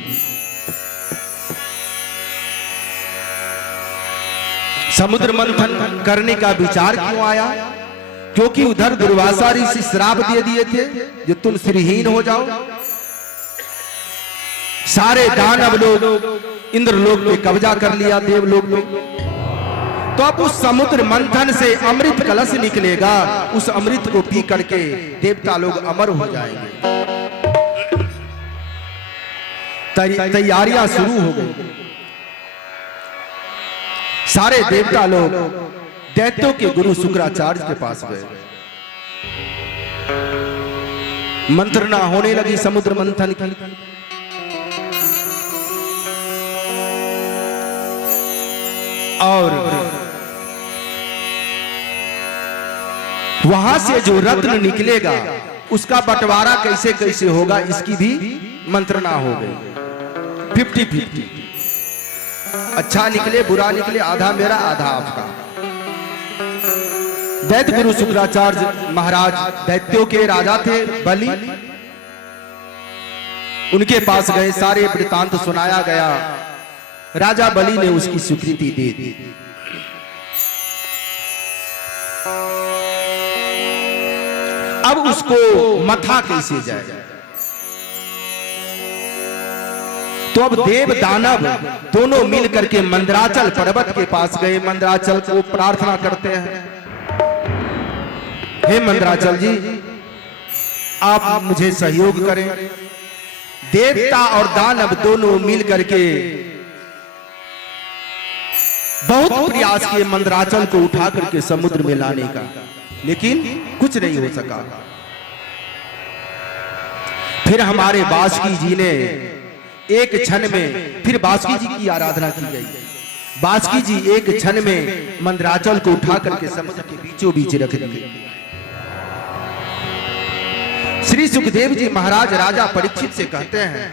समुद्र मंथन करने का विचार क्यों आया? क्योंकि उधर दुर्वासा ऋषि श्राप दे दिए थे जो तुम श्रीहीन हो जाओ। सारे दानव लोग इंद्रलोक पे कब्जा कर लिया, देवलोक में। तो अब उस समुद्र मंथन से अमृत कलश निकलेगा। उस अमृत को पी करके देवता लोग अमर हो जाएंगे। तैयारियां शुरू हो गई। सारे देवता लोग दैत्यों के गुरु शुक्राचार्य के पास गए। मंत्रणा होने लगी समुद्र मंथन की। और वहां से जो रत्न निकलेगा उसका बंटवारा कैसे कैसे होगा, इसकी भी मंत्रणा हो गई। 50-50। अच्छा निकले बुरा निकले, आधा मेरा आधा आपका। दैत्य गुरु शुक्राचार्य महाराज दैत्यों के राजा थे बलि, उनके पास गए, सारे वृतांत सुनाया गया। राजा बलि ने उसकी स्वीकृति दे दी। अब उसको मथा कैसे जाए? तो अब देव दानव दोनों मिल करके मंदराचल पर्वत के पास गए। मंदराचल को प्रार्थना करते हैं, हे मंदराचल जी, आप मुझे सहयोग करें। देवता और दानव दोनों मिल करके बहुत प्रयास किए मंदराचल को उठा करके समुद्र में लाने का, लेकिन कुछ नहीं हो सका। फिर हमारे बासुकी जी ने एक क्षण में, फिर बासुकी जी की आराधना की गई। बासुकी जी एक क्षण में मंदराचल को उठा करके समुद्र के बीचों बीच रख दिए। श्री सुखदेव जी महाराज राजा परीक्षित से कहते हैं,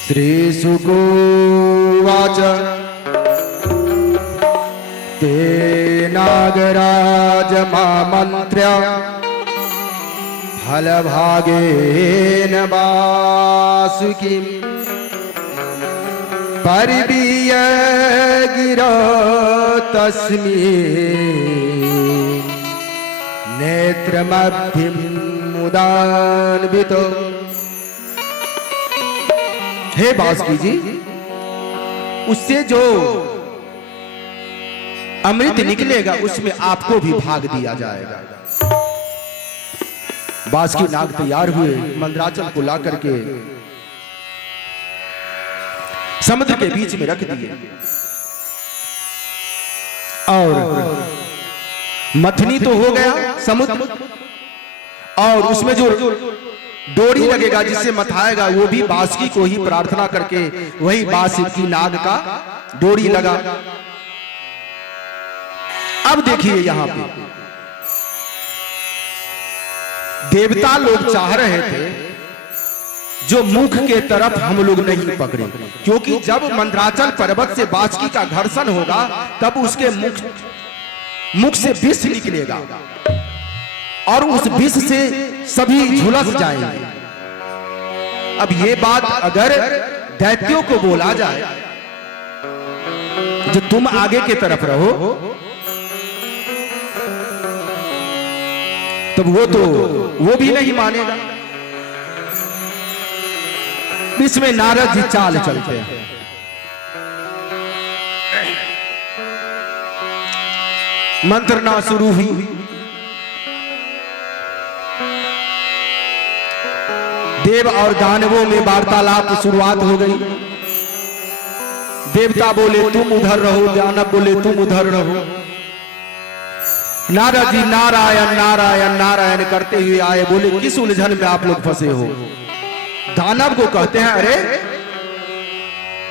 श्री सुकोवाच ते नागराज मामंत्र्य फल भागेन वासुकी परिबीय गिरा तस्मै नेत्रमभ्यम मुदान्वितो। हे बासुकी जी, उससे जो अमृत निकलेगा उसमें आपको भी भाग दिया जाएगा। बासुकी नाग तैयार हुए, मंदराचल को ला करके समुद्र के बीच में रख दिए और मथनी तो हो गया समुद्र, और उसमें जो डोरी लगेगा जिससे मथाएगा वो भी बासुकी को ही प्रार्थना करके वही बासुकी नाग का डोरी लगा। अब देखिए यहां पे देवता लोग चाह रहे थे जो मुख के तरफ हम लोग नहीं पकड़े, क्योंकि जब मंदराचल पर्वत से बासुकी का घर्षण होगा तब उसके मुख से विष निकलेगा और उस विष से सभी झुलस जाएंगे। अब ये बात अगर दैत्यों को बोला जाए जो तुम आगे के तरफ रहो, तब वो भी नहीं मानेगा। इसमें नारद जी चाल चलते हैं। मंत्रना शुरू हुई, देव और दानवों में वार्तालाप शुरुआत हो गई। देवता बोले तुम उधर रहो, दानव बोले तुम उधर रहो। नारद जी नारायण नारायण नारायण करते हुए आए, बोले किस उलझन में आप लोग फंसे हो? दानव को कहते हैं, अरे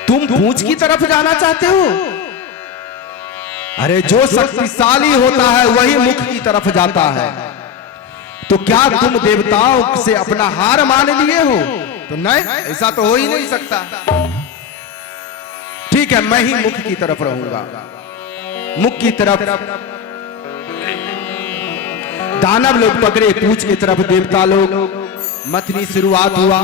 तुम पूंछ की तरफ जाना चाहते हो? अरे जो शक्तिशाली होता है वही मुख की तरफ जाता है, तो क्या तुम देवताओं से अपना हार मान लिए हो? तो नहीं, ऐसा तो हो ही नहीं सकता। ठीक है, मैं ही मुख की तरफ रहूंगा। मुख की तरफ दानव लोग पकड़े, पूंछ की तरफ देवता लोग। मथनी शुरुआत हुआ।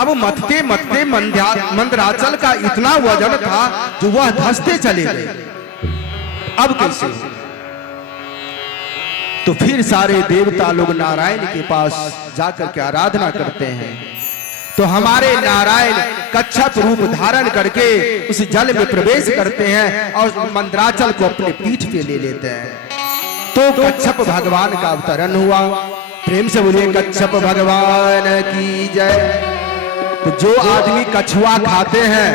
अब मथते मथते मंदराचल का इतना वजन था जो वह धंसते चले गए। अब कैसे? तो फिर सारे देवता लोग नारायण के पास जाकर के आराधना करते हैं। तो हमारे नारायण कच्छप रूप धारण करके उस जल में प्रवेश करते हैं और मंदराचल को अपने पीठ पे ले लेते हैं। तो कच्छप भगवान का अवतरण हुआ। प्रेम से बोलिए कच्छप भगवान की जय। तो जो आदमी कछुआ खाते हैं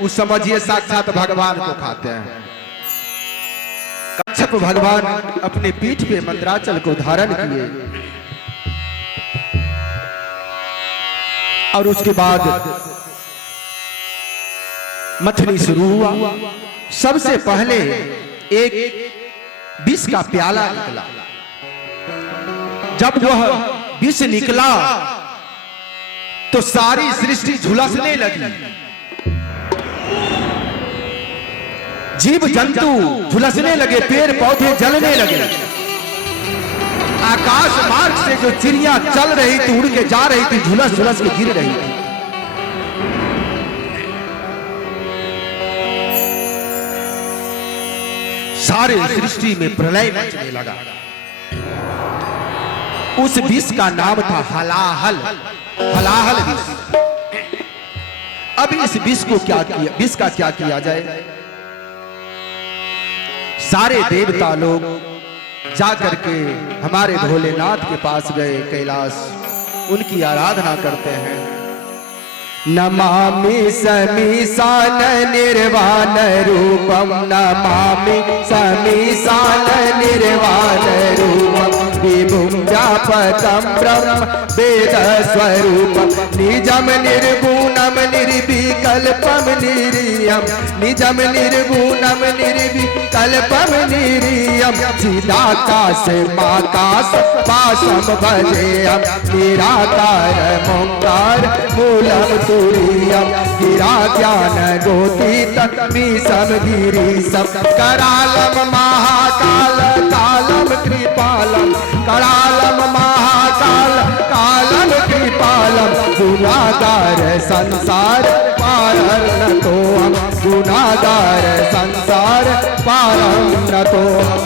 उस समझिए साक्षात भगवान को खाते हैं। कच्छप भगवान अपने पीठ पे मंदराचल को धारण किए और उसके बाद मथनी शुरू हुआ। सबसे पहले एक विष का प्याला निकला। जब वह विष निकला तो सारी सृष्टि झुलसने लगी। जीव जंतु झुलसने लगे, पेड़ पौधे जलने लगे। आकाश मार्ग से जो चिड़िया चल रही थी, उड़ के जा रही थी, झुलस झुलस के गिर रही थी। सारे सृष्टि में प्रलय मचने लगा। उस विष का नाम था हलाहल, हलाहल विष। अब इस विष को क्या किया, विष का क्या किया जाए? सारे देवता लोग जाकर के हमारे भोलेनाथ के पास गए, कैलाश, उनकी आराधना करते हैं। नमामि समीसान निर्वाण रूपम, नमामि समीसान निर्वाण रूपम, विभुं व्यापकं ब्रह्म वेद स्वरूपम, निजम निर्गुणम निर्विकल्पम निरीयम, निजम निर्गुणम निर्विकल्पम निरीयम, चिदाकाशमाकाश पाशम भजेयम, निराकार ओंकार मूलम तुरीयम, गिरा ज्ञान गोतीत मीसम गिरीशम, करालम महाकाल कालम कृपालम, करालम महाकाल कालम कृपालम, गुनागार संसार पारं न तो हम, गुनागार संसार पारं न तो हम।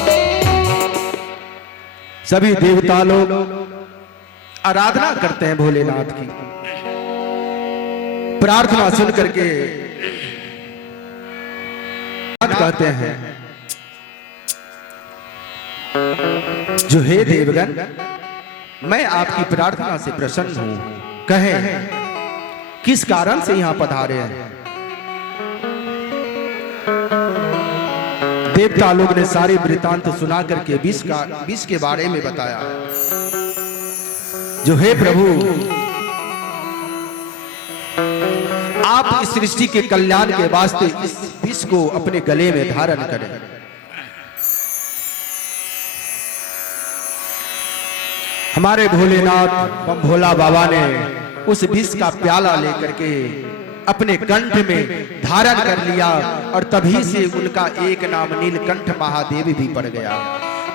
सभी देवता लोग आराधना करते हैं भोलेनाथ की। प्रार्थना सुन करके कहते हैं, जो हे देवगण, मैं आपकी प्रार्थना से प्रसन्न हूं, कहें किस कारण से यहां पधारे हैं? देवता लोग ने सारी वृत्तांत सुना करके विष के बारे में बताया। जो हे प्रभु, आप इस सृष्टि के कल्याण के वास्ते इस विष को अपने गले में धारण करें। हमारे भोलेनाथ भोला बाबा ने उस विष का प्याला लेकर के अपने कंठ में धारण कर लिया, और तभी से उनका एक नाम नीलकंठ महादेव भी पड़ गया।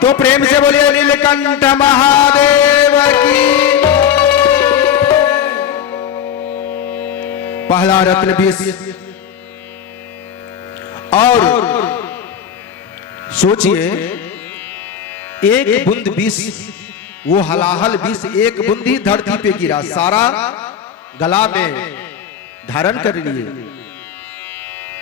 तो प्रेम से बोलिए नीलकंठ महादेव की। पहला रत्न विष, और सोचिए एक बूंद विष, वो हलाहल विष एक बूंदी धरती पे गिरा, सारा गला में धारण कर लिए।